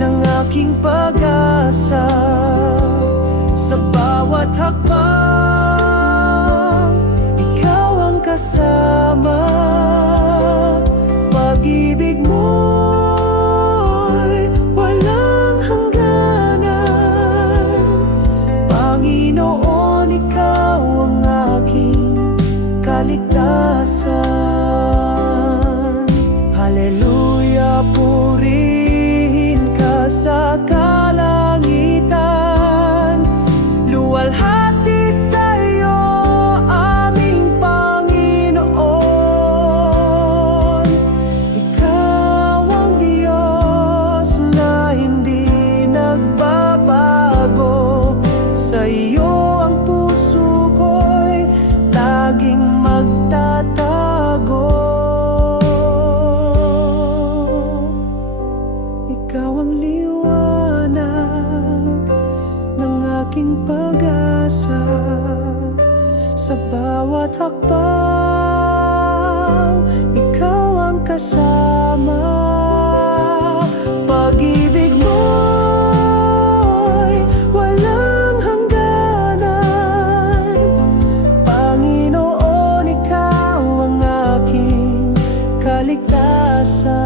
ng aking pag-asa. Sa bawat hakbang, ikaw ang kasama. Pag-ibig mo'y walang hangganan. Panginoon, ikaw ang aking kaligtasan. Hallelujah, purihin ka sa kalangitan. Luwalhati sa iyo, aming Panginoon. Ikaw ang Diyos na hindi nagbabago. Sa iyo ang puso ko'y laging magtatago. Ikaw ang liwanag ng aking pag-asa. Sa bawat hakbang, ikaw ang kasama. Pag-ibig mo'y walang hangganan. Panginoon, ikaw ang aking kaligtasan.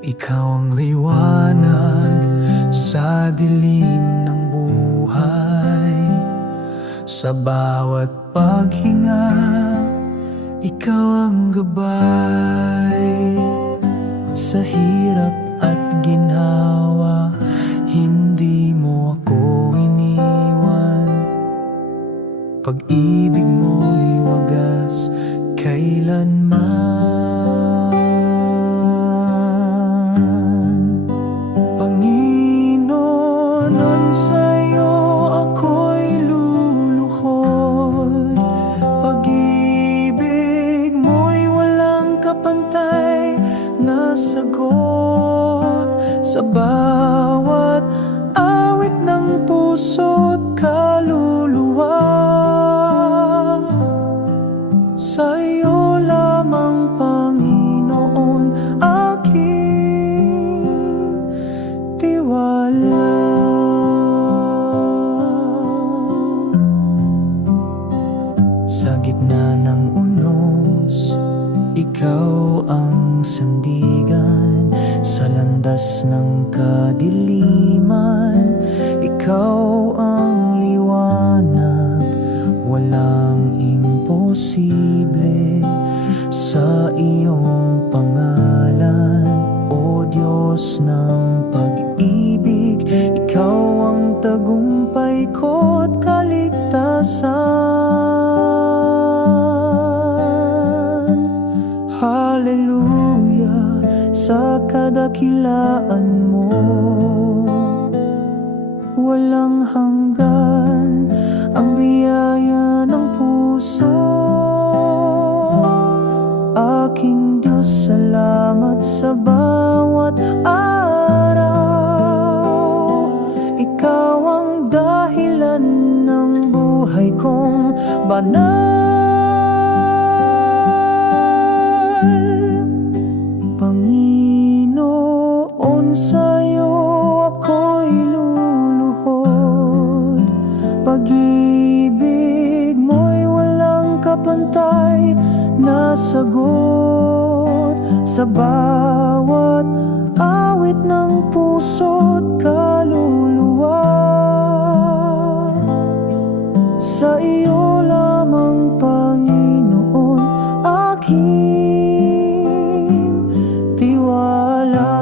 Ikaw ang liwanag sa dilim ng buhay. Sa bawat paghinga, ikaw ang gabay. Sa hirap at ginhawa, Hindi mo ako iniwan, pag-ibig mo'y wagas kailanman. Panginoon, sa'yo ako'y luluhod. Pag-ibig mo'y walang kapantay na sagot sa bawat awit ng puso't kaluluwa. Sa'yo lamang, Panginoon, aking tiwala. Sa gitna ng unos, ikaw ang sandigan. Sa landas ng kadiliman, ikaw ang liwanag. Walang imposible sa iyong pangalan, O Diyos ng pag-ibig. Ikaw ang tagumpay ko't kaligtasan. Hallelujah sa kadakilaan mo, walang hanggan ang biyaya ng puso. Aking Diyos, salamat sa bawat araw. Ikaw ang dahilan ng buhay kong banal. Panginoon, sa'yo ako'y luluhod. Pag-ibig mo'y walang kapantay na sagot sa bawat awit ng puso't kaluluwa. Sa iyo lamang, Panginoon, aking tiwala.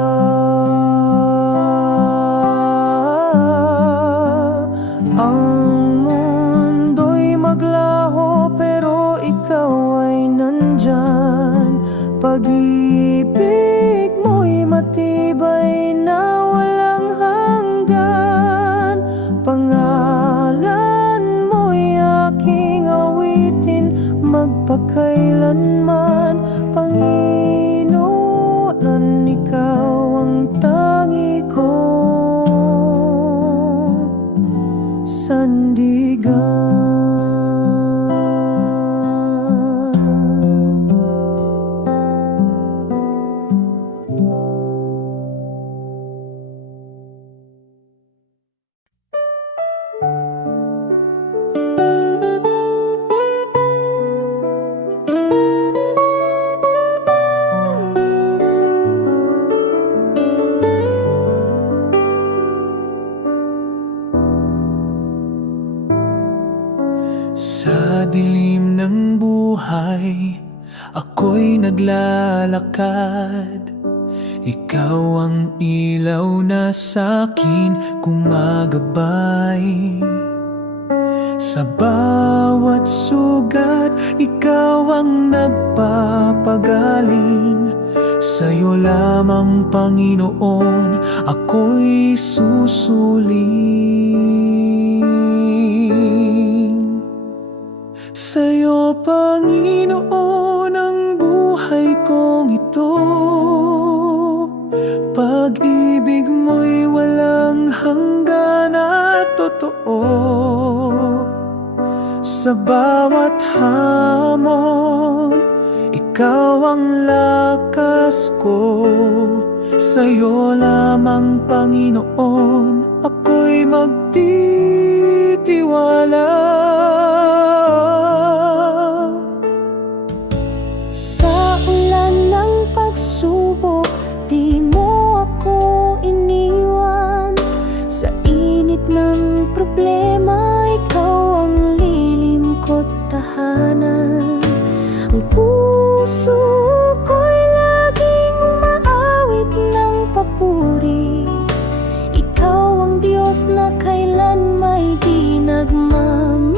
Ang mundo'y maglaho pero ikaw ay nandyan. Pag-ibig mo'y matibay na walang hanggan. Pangalan mo'y aking awitin magpakailanman. Panginoon, ikaw ang tangi kong sandigan. Sa dilim ng buhay, ako'y naglalakad. Ikaw ang ilaw na sa'kin gumagabay. Sa bawat sugat, ikaw ang nagpapagaling. Sa'yo lamang, Panginoon, ako'y susuling. Sa'yo, Panginoon, ang buhay kong ito. Pag-ibig mo'y walang hanggan at totoo. Sa bawat hamon, ikaw ang lakas ko. Sa'yo lamang, Panginoon, ako'y magtitiwala. Sa ulan ng pagsubok, di mo ako iniwan. Sa init ng problema, ikaw ang lilim ko't tahanan. Ang puso ko'y laging umaawit ng papuri. Ikaw ang na kailan may di nagmamali.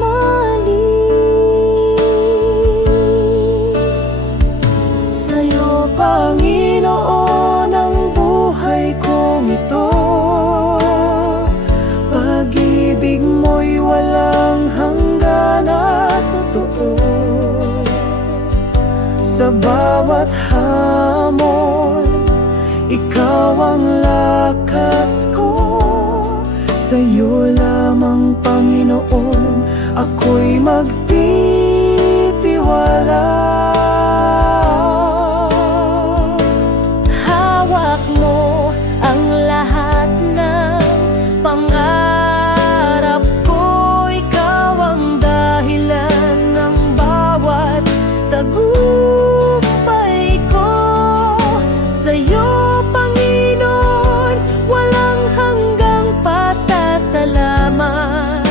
Sa'yo, Panginoon, ang buhay kong ito. Pag-ibig mo'y walang hanggan at totoo. Sa bawat hamon, ikaw ang lakas ko. Sa'yo lamang, Panginoon, ako'y magtitiwala. Hawak mo ang lahat ng pangarap ko. Ikaw ang dahilan ng bawat tagumpay ko. Sa'yo, Panginoon, walang hanggang pasasalamat.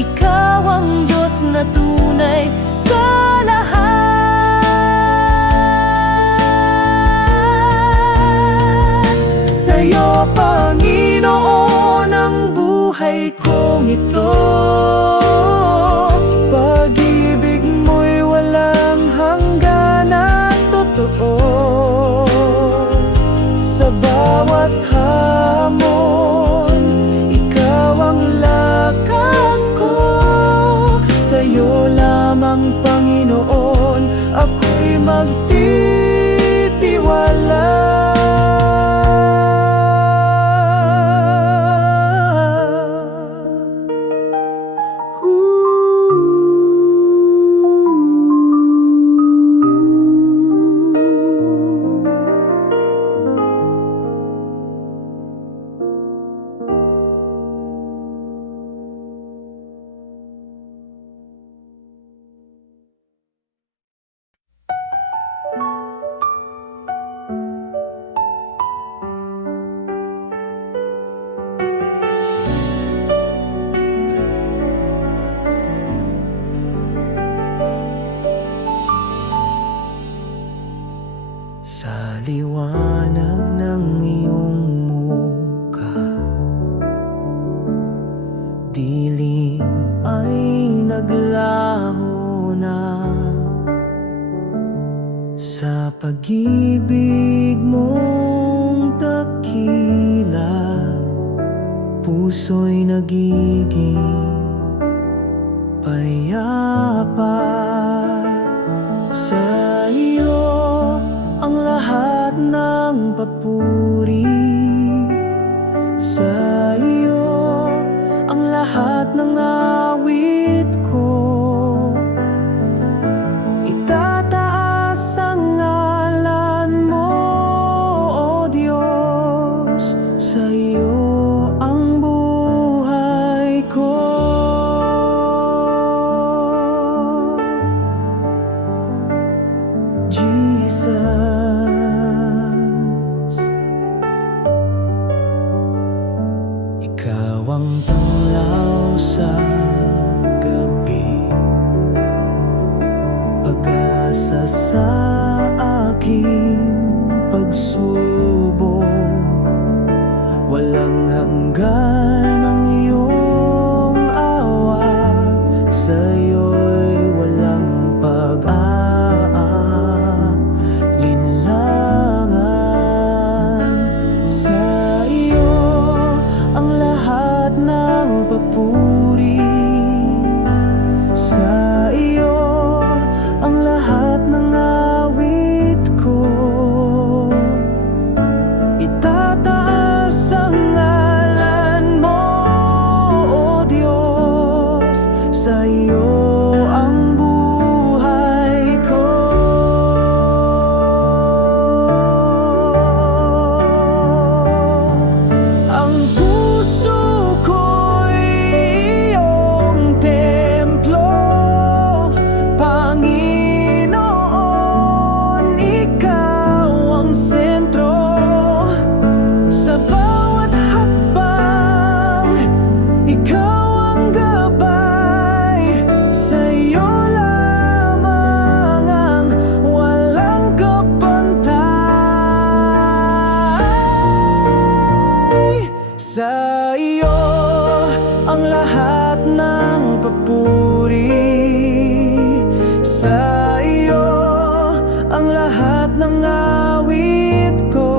Ikaw ang Diyos na tunay sa lahat. Sa'yo, Panginoon, ang buhay kong ito. Pag-ibig mo'y walang hanggan at totoo. Sa bawat hamon, ikaw ang lakas ko. Sa'yo lamang, Panginoon, ako'y magtitiwala. Sa liwanag ng iyong mukha, dilim ay naglaho na. Sa pag-ibig mong dakila, puso'y nagiging payapa. Sa iyo ang lahat ng papuri. Sa iyo ang lahat ng awit ko. Itataas ang ngalan mo, O Diyos. Sa iyo ang buhay ko. Jesus, ikaw ang tanglaw sa gabi, pag-asa sa aking pagsubok. Walang hanggan ang iyong awa, sa'yo'y walang pag-aalinlangan. Sa iyo ang lahat ng papuri. Sa iyo ang lahat ng awit ko. Itataas ang ngalan mo, O Diyos. Sa iyo ang buhay ko. Ang puso ko'y papuri. Sa iyo ang lahat ng awit ko.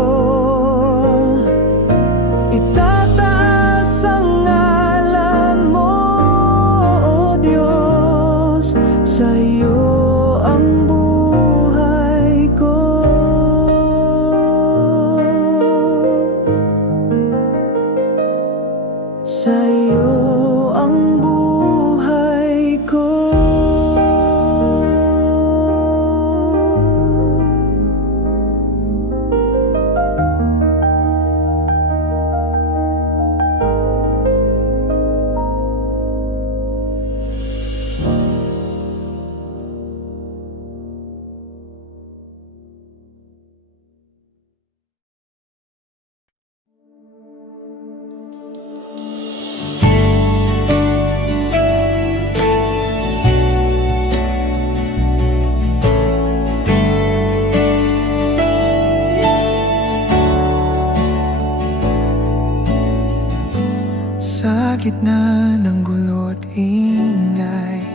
Itataas ang ngalan mo, O Diyos. Sa iyo ang buhay ko. Sa iyo ang buhay ko. Sa gitna ng gulo at ingay,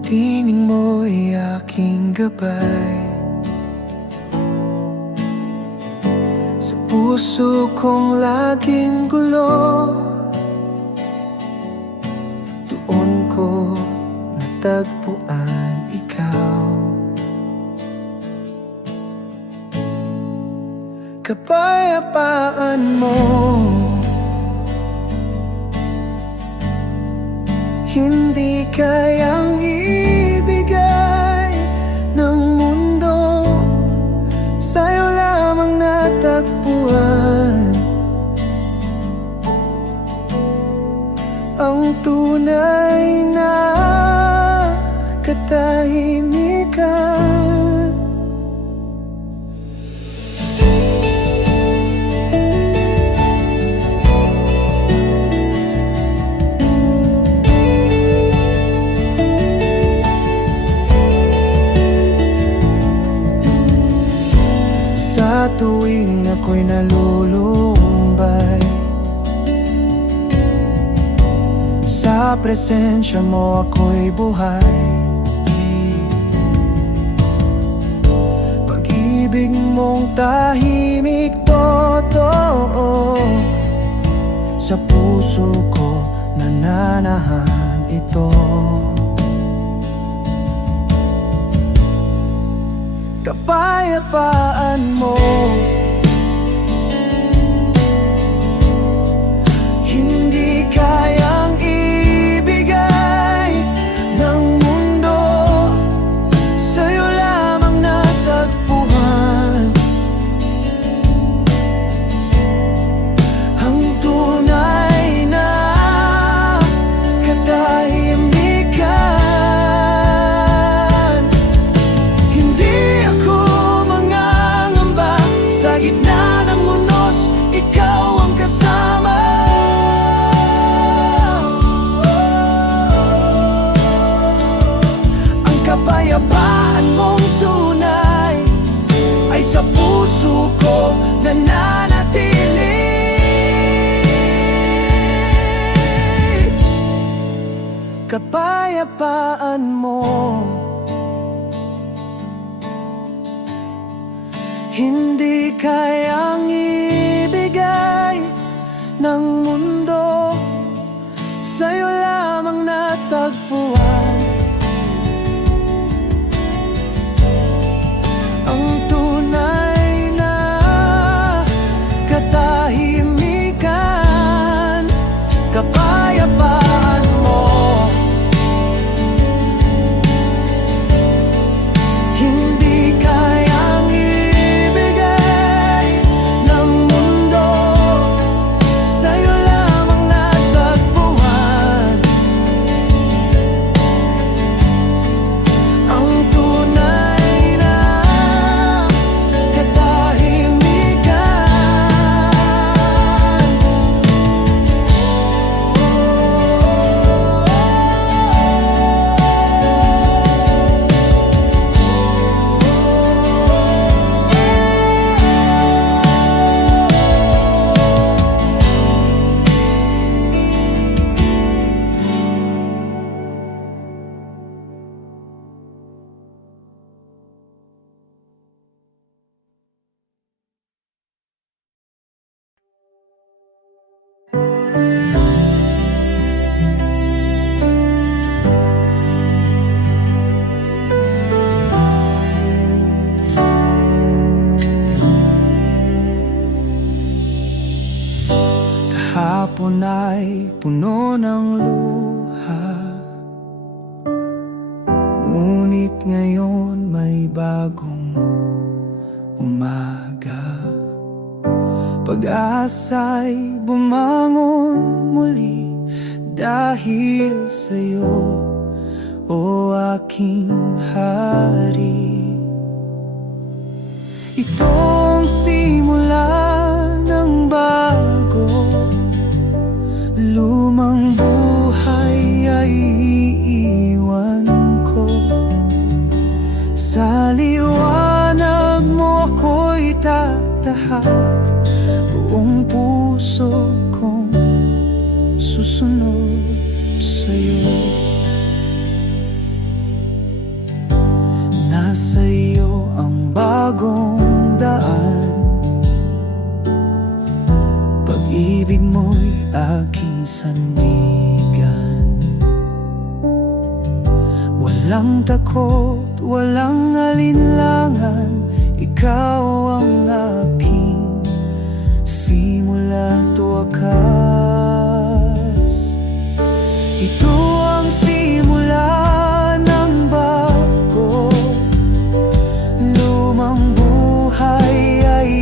tining mo'y aking gabay. Sa puso kong laging gulo, doon ko natagpuan ikaw. Kapayapaan mo, hindi kayang ibigay ng mundo, sa'yo lamang natagpuan ang tunay na katahimikan. Sa tuwing ako'y nalulumbay, sa presensya mo ako'y buhay. Pag-ibig mong tahimik totoo, sa puso ko nananahan ito. Kapayapaan mo, hindi kayang ibigay ng mundo, sa'yo lamang natagpuan ang tunay na katahimikan. Sa gitna ng unos, ikaw ang kasama. Ang kapayapaan mong tunay ay sa puso ko nananatili. Kapayapaan mo, hindi kayang ibigay ng mundo, sa'yo lamang natagpuan ang tunay na katahimikan. Kapayapaan mo, hindi kayang ibigay ng mundo, sa'yo Kahapon ay puno ng luha, ngunit ngayon may bagong umaga. Pag-asa'y bumangon muli dahil sa'yo, o aking hari. Itong simula ng bago, lumang buhay ay iiwan ko. Sa liwanag mo ako'y tatahak, buong puso kong susunod sa'yo. Nasa iyo ang bagong daan, pag-ibig mo'y aking sandigan. Walang takot, walang alinlangan, ikaw ang aking simula't wakas. Ito ang simula ng bago, lumang buhay ay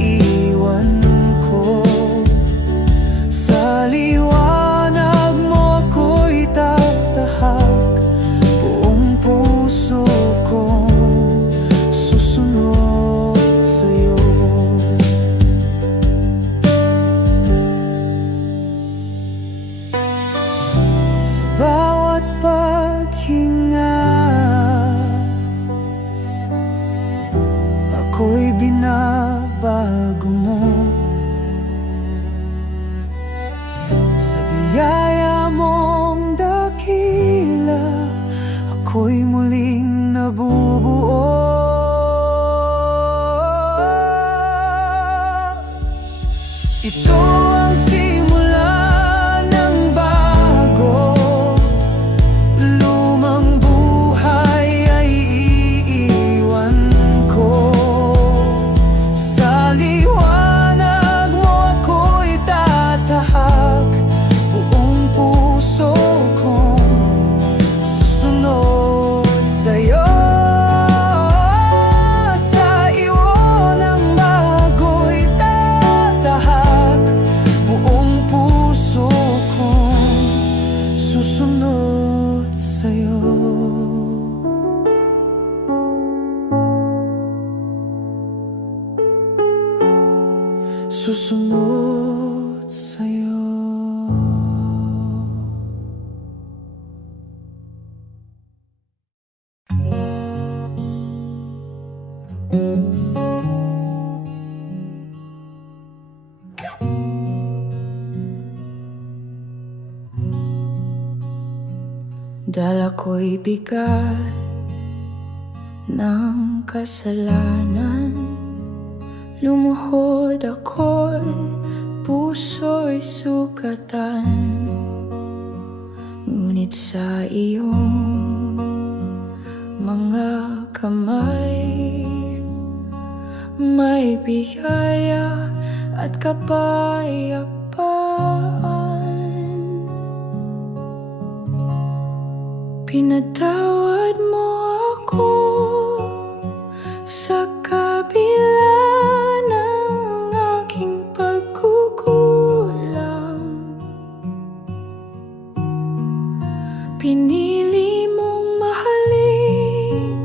iiwan ko. Sa liwanag mo ako'y tatahak, buong puso kong susunod sa'yo. Sa bawat paghinga, ako'y binabago mo. Sa biyaya mong dakila, ako'y muling nabubuo. Ito ang simula ng bago, lumang buhay ay iiwan ko. Sa liwanag mo ako'y tatahak, buong puso kong susunod sa'yo. Sa iyo ng bago'y tatahak, buong puso kong susunod sa'yo. Susunod sa'yo. Dala ko'y bigat ng kasalanan, lumuhod ako'y puso'y sugatan. Ngunit sa iyong mga kamay may biyaya at kapayapaan. Pinatawad mo ako sa kabila ng aking pagkukulang. Pinili mong mahalin,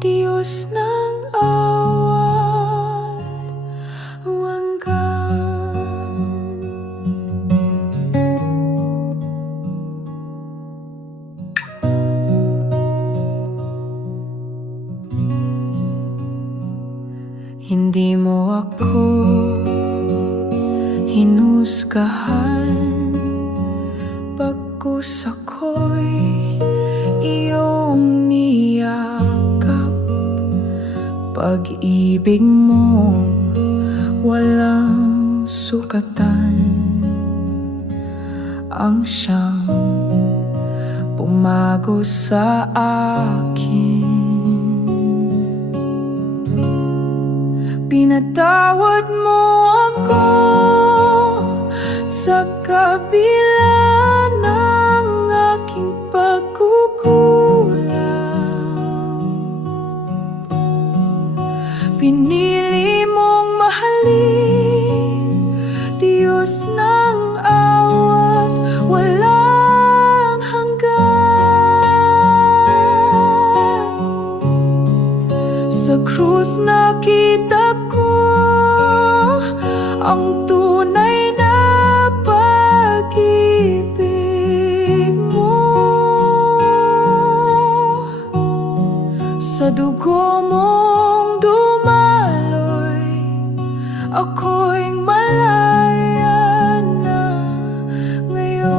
Diyos ng awat wagan. Hindi mo ako hinusgahan, bagkus ako'y iyong niyakap. Pag-ibig mo walang sukatan, ang siyang pumago sa akin. Pinatawad mo ako sa kabila ng aking pagkukulang. Pinili mong mahalin, Diyos ng awat walang hanggan. Sa krus nakita ko ang tunay na pag-ibig mo. Sa dugo mong dumaloy, ako'y malaya na ngayon.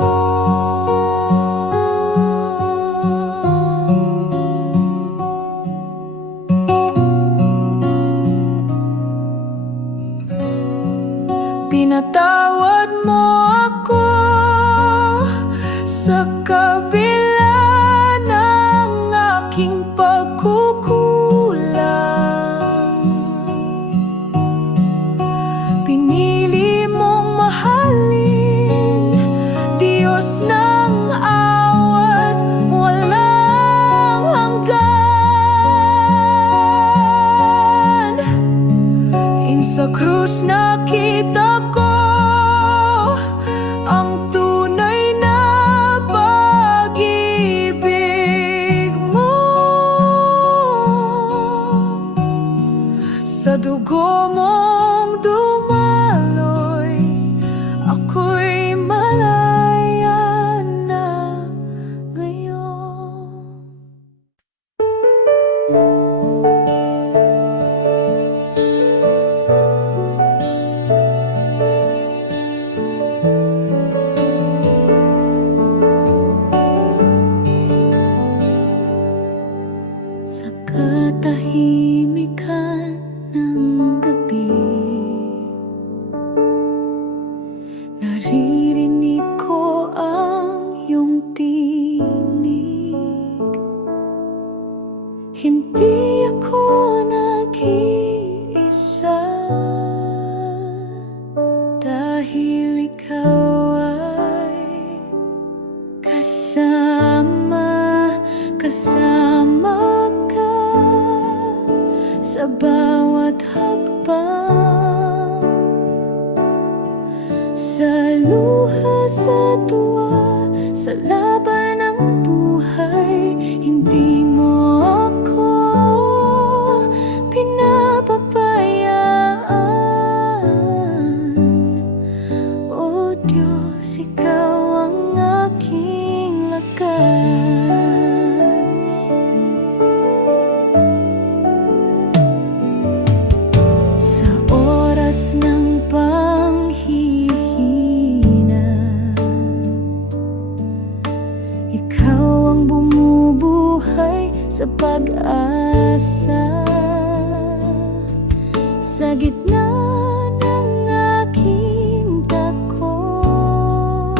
Pinatawad mo ako sa kabila ng aking pagkukulang. Pinili mong mahalin, Diyos ng awat walang hanggan. Sa krus nakita ko ang tunay na pag-ibig mo. Sa dugo mong dumaloy, ako'y malaya na ngayon. Sa katahimikan ng gabi, naririnig ko ang iyong tinig. Hindi ako nag-iisa, dahil ikaw ay kasama ka sa bawat hakbang, sa luha, sa tuwa, sa laban ng buhay. Hindi mo ako pinapabayaan. O Diyos, ikaw ang aking lakas. Sa oras ng panghihina, ikaw ang bumubuhay sa pag-asa. Sa gitna ng aking takot,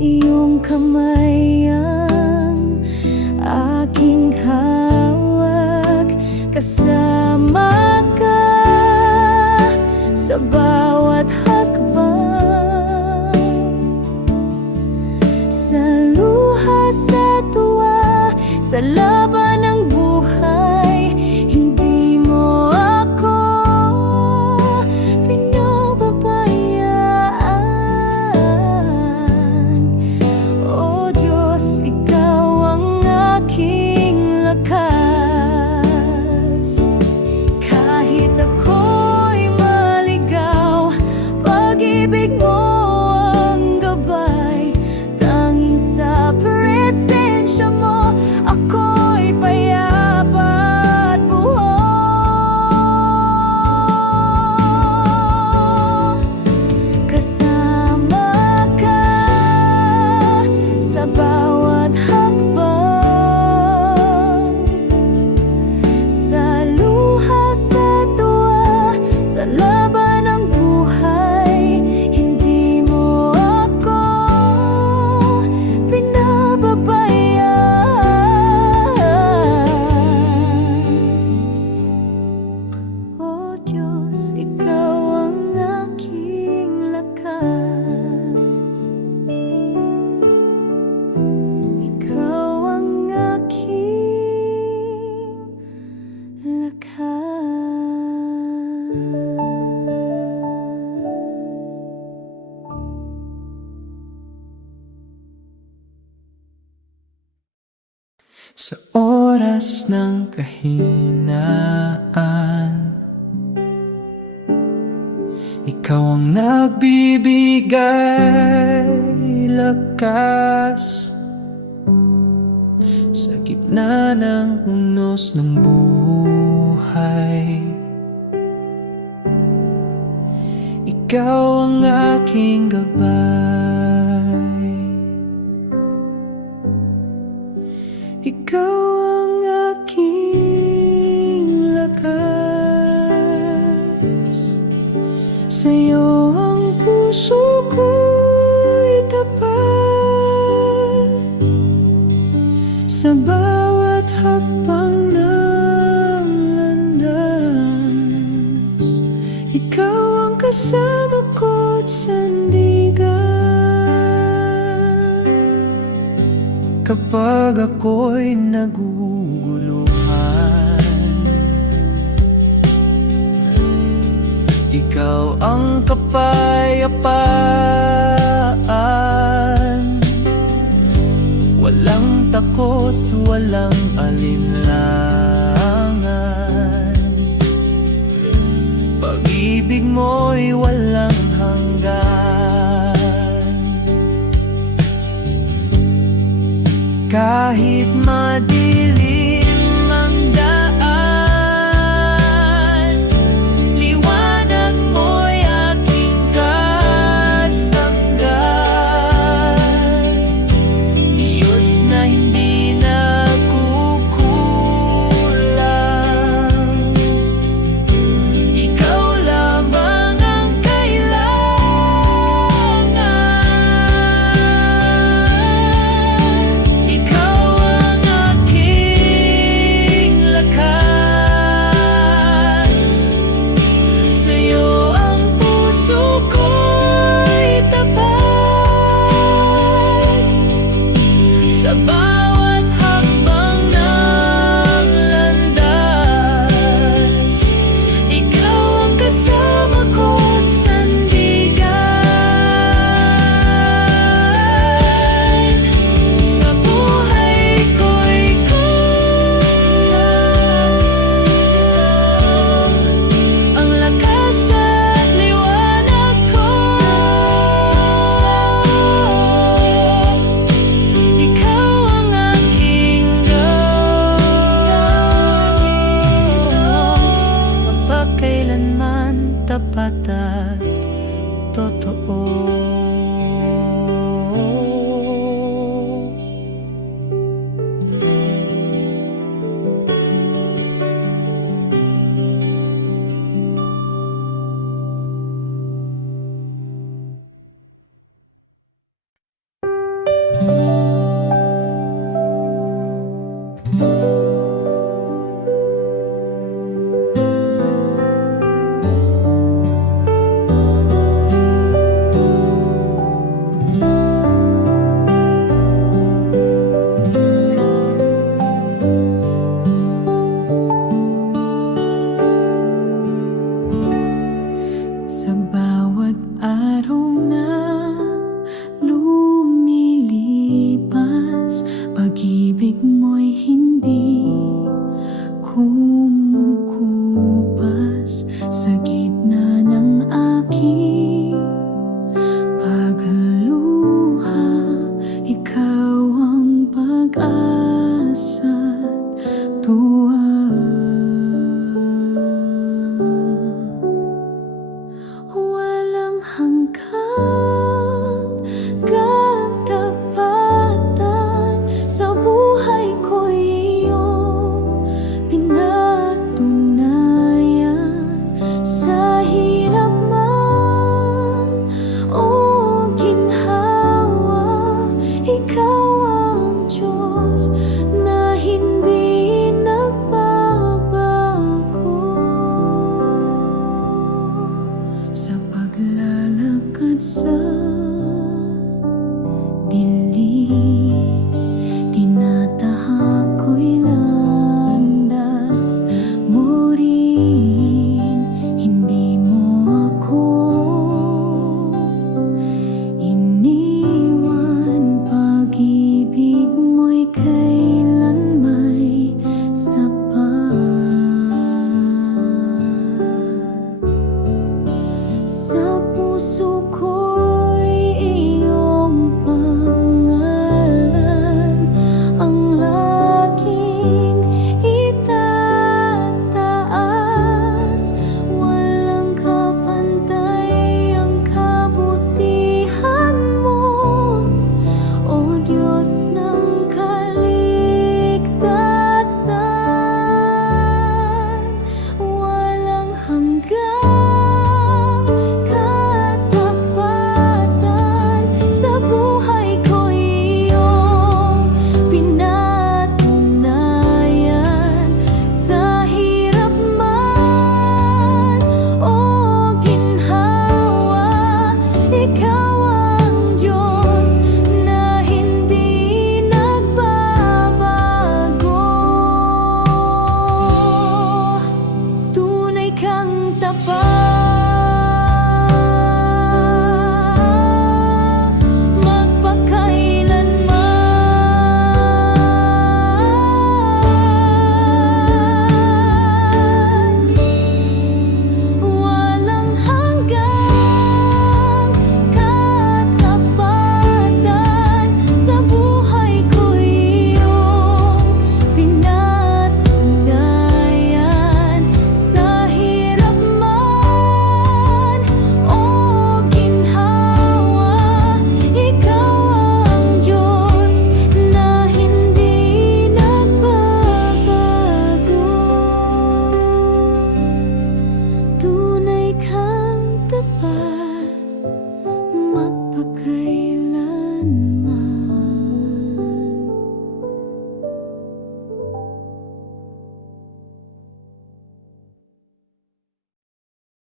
iyong kamay ang aking hawak. Kasama ka sa bawat hakbang, sa luha, sa tuwa, sa laban ng buhay. Hindi mo ako pinapabayaan. O Diyos, ikaw ang aking lakas. Kahit ako'y maligaw, pag-ibig mo ang gabay. Tanging sa presensya mo ako'y Sa oras ng kahinaan, ikaw ang nagbibigay lakas. Sa gitna ng unos ng buhay, ikaw ang aking gabay. Ikaw ang aking lakas. Sa'yo ang puso ko'y tapat. Sa bawat hakbang ng landas, ikaw ang kasama ko't sandigan. Kapag ako'y naguguluhan, ikaw ang kapayapaan. Walang takot, walang alinlangan. Pag-ibig mo'y walang hanggan. Kahit madilim ang daan, liwanag mo'y aking kasanggan. Diyos na hindi nagkukulang, ikaw lamang ang kailangan. Ikaw ang aking lakas. Sa'yo ang puso ko'y tapat. Sa bawat hakbang ng landas, ikaw ang kasama ko't sandigan. Sa buhay ko ikaw ang lakas at liwanag ko. Ikaw ang aking Diyos, mapagkailanman tapat at totoo. Sa bawat araw na lumilipas, pag-ibig mo'y hindi kumukupas. Sa gitna ng aking pagluha, ikaw ang pag-asa't tuwa. Walang hanggang katapatan, sa buhay ko'y iyong pinatunayan. Sa hirap man o ginhawa, ikaw ang Diyos na hindi nagbabago. Sa paglalakad sa